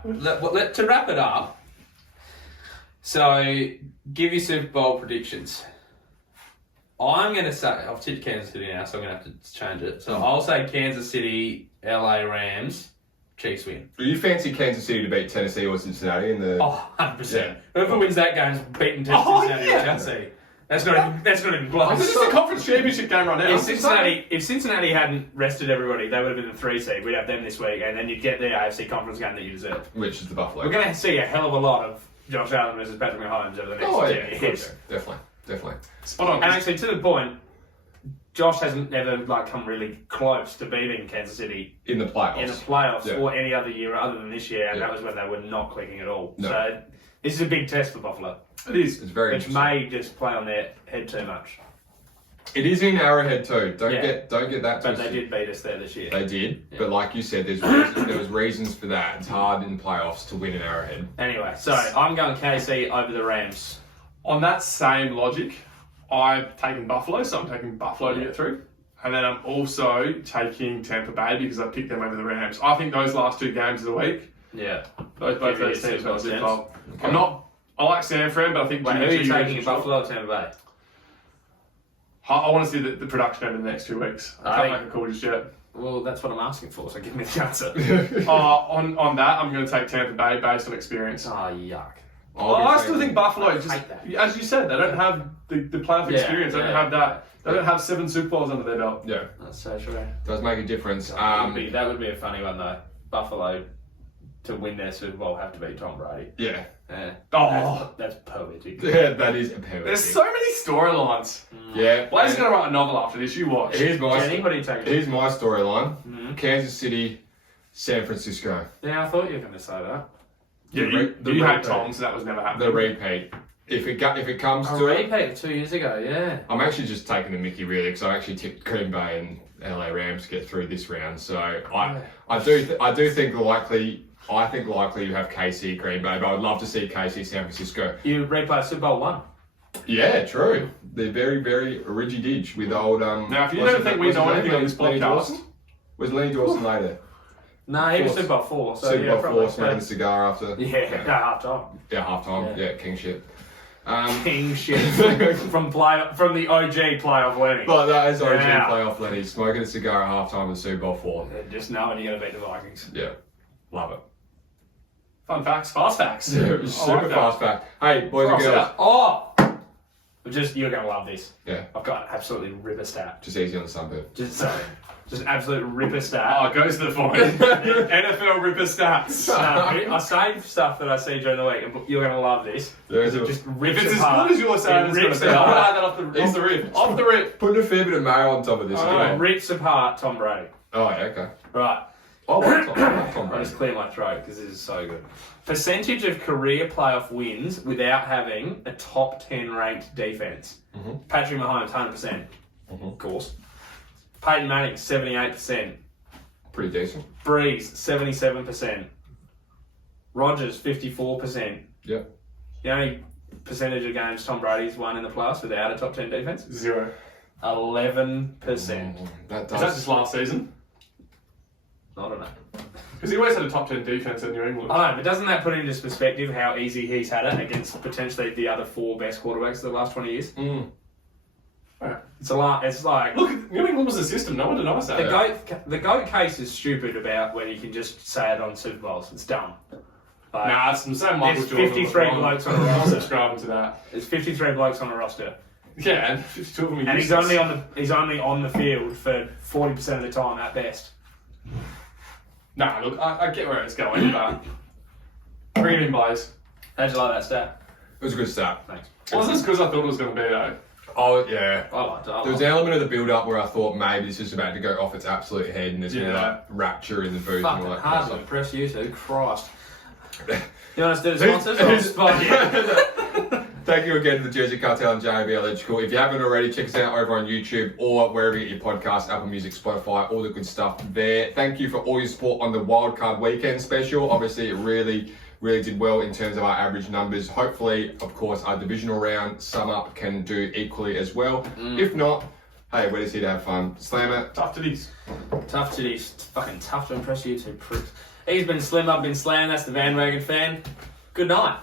to wrap it up. So, give your Super Bowl predictions. I'm going to say, I've tipped Kansas City now, so I'm going to have to change it. So I'll say Kansas City, LA Rams, Chiefs win. Do you fancy Kansas City to beat Tennessee or Cincinnati in the? Oh, 100%. Yeah. Whoever wins that game's beaten Oh, Cincinnati yeah. or Chelsea. That's not even close. This is a conference championship game right now. If Cincinnati hadn't rested everybody, they would have been the 3 seed. We'd have them this week, and then you'd get the AFC conference game that you deserve. Which is the Buffalo? We're going to see a hell of a lot of Josh Allen versus Patrick Mahomes over the next Oh 10 yeah, years. definitely. Spot on. And actually, to the point, Josh hasn't ever come really close to beating Kansas City In the playoffs. in the playoffs Yeah. or any other year other than this year, and Yeah. that was when they were not clicking at all. No. So this is a big test for Buffalo, It is. It's very which interesting. may just play on their head too much. It is in Arrowhead too. Don't Yeah. get that. But twisted. they did beat us there this year. They did, Yeah. but like you said, there was reasons for that. It's hard in playoffs to win in Arrowhead. Anyway, so I'm going KC over the Rams. On that same logic, I've taken Buffalo, so I'm taking Buffalo to get through. And then I'm also taking Tampa Bay because I picked them over the Rams. I think those last 2 games of the week, Yeah. both Give those you teams Super got Super Bowl Bowl. I'm not. I like San Fran, but I think Wait, who are Jimmy you G taking, is- Buffalo or Tampa Bay? I want to see the production over the next 2 weeks. I can't make a call just yet. Well, that's what I'm asking for, so give me the answer. On that, I'm going to take Tampa Bay based on experience. Oh, yuck. I still think Buffalo, I just hate that. as you said, they don't have the playoff Yeah, experience. They don't yeah. have that. They don't have 7 Super Bowls under their belt. Yeah, That's so true. does make a difference. That would be a funny one, though. Buffalo, to win their Super Bowl, have to beat Tom Brady. Yeah, Oh, That's poetic. yeah, that is a poetic. there's so many storylines. Yeah, Blake's going to write a novel after this. You watch. Here's Jenny, what are you my taking? here's my storyline: Mhm. Kansas City, San Francisco. Yeah, I thought you were going to say that. Yeah, The you had repeat. Tom, so that was never The happening. repeat. If it comes A to it, repeat of 2 years ago, yeah. I'm actually just taking the Mickey really because I actually tipped Green Bay and LA Rams to get through this round. So I do think likely you have KC Green Bay, but I'd love to see KC San Francisco. You replay Super Bowl 1. Yeah, true. They're very very ridgy-dig with old Now, if you what's don't his think name- we what's know his anything name? on this Lenny podcast- Dawson? Was Lenny Dawson later? No, he was Fourth. Super Bowl 4. So Super yeah, Bowl probably. 4, smoking a cigar after. Yeah, half time. Yeah, half time. Yeah. Yeah, king shit. King shit from the OG playoff winning. But that is OG Yeah. playoff Lenny smoking a cigar at half time of the Super Bowl 4. Just knowing you're going to beat the Vikings. Yeah, love it. Fun facts, fast facts. Super that. fast fact. Hey, boys and Cross it girls. out. Oh! You're going to love this. Yeah, I've got an absolutely ripper stat. just easy on the sunbird. Just absolute ripper stat. Oh, it goes to the point. NFL Ripper stats. No, I save stuff that I see during the week, and you're going to love this. There's It a, just If rips it's as apart. good as you're saying, It it's going to rips be. I'm apart. going to add that off the rip. Off the rip. putting a fair bit of mayo on top of this. Oh, as It well. rips apart Tom Brady. Oh, yeah, okay. Right. I like Tom I'll Brady. just clear my throat because this is so good. Percentage of career playoff wins without having a top 10 ranked defense. Mhm. Patrick Mahomes, 100%. Mhm. Of course. Peyton Manning, 78%. Pretty decent. Breeze, 77%. Rodgers, 54%. Yep. The only percentage of games Tom Brady's won in the playoffs without a top 10 defense? 0. 11%. That Is that does. just last season? I don't know. Because he always had a top 10 defense in New England. I know, but doesn't that put into perspective how easy he's had it against potentially the other 4 best quarterbacks of the last 20 years? Mm. Yeah. It's a lot. It's like Look, New England was a system. No one denies that. the GOAT case is stupid about when you can just say it on Super Bowls. It's dumb. Like, Nah, it's the same Michael There's Jordan. 53 blokes on the I'm roster. subscribing to that. There's 53 blokes on the roster, Yeah, and 52 of them are and he's useless. only on the field for 40% of the time at best. Nah, look, I get where it's going, but bring it in, boys. How'd you like that stat? It was a good start. Thanks. It wasn't as good as I thought it was going to be, though. Oh, yeah. I liked it. There was an element of the build-up where I thought maybe this was about to go off its absolute head and there's going to be Yeah. like rapture in the booth and all Fucking that hard kind to of impress you two. Christ. You want us to do the sponsors? Or Who's- spot you? Thank you again to the Jersey Cartel and JB Electrical. If you haven't already, check us out over on YouTube or wherever you get your podcast, Apple Music, Spotify, all the good stuff there. Thank you for all your support on the Wildcard Weekend special. Obviously, it really did well in terms of our average numbers. Hopefully, of course, our divisional round sum up can do equally as well. If not, hey, we're just here to have fun. Slam it. Tough to these. Tough to do. Fucking tough to impress you two pricks. He's been slim, I've been slammed. That's the Bandwagon fan. Good night.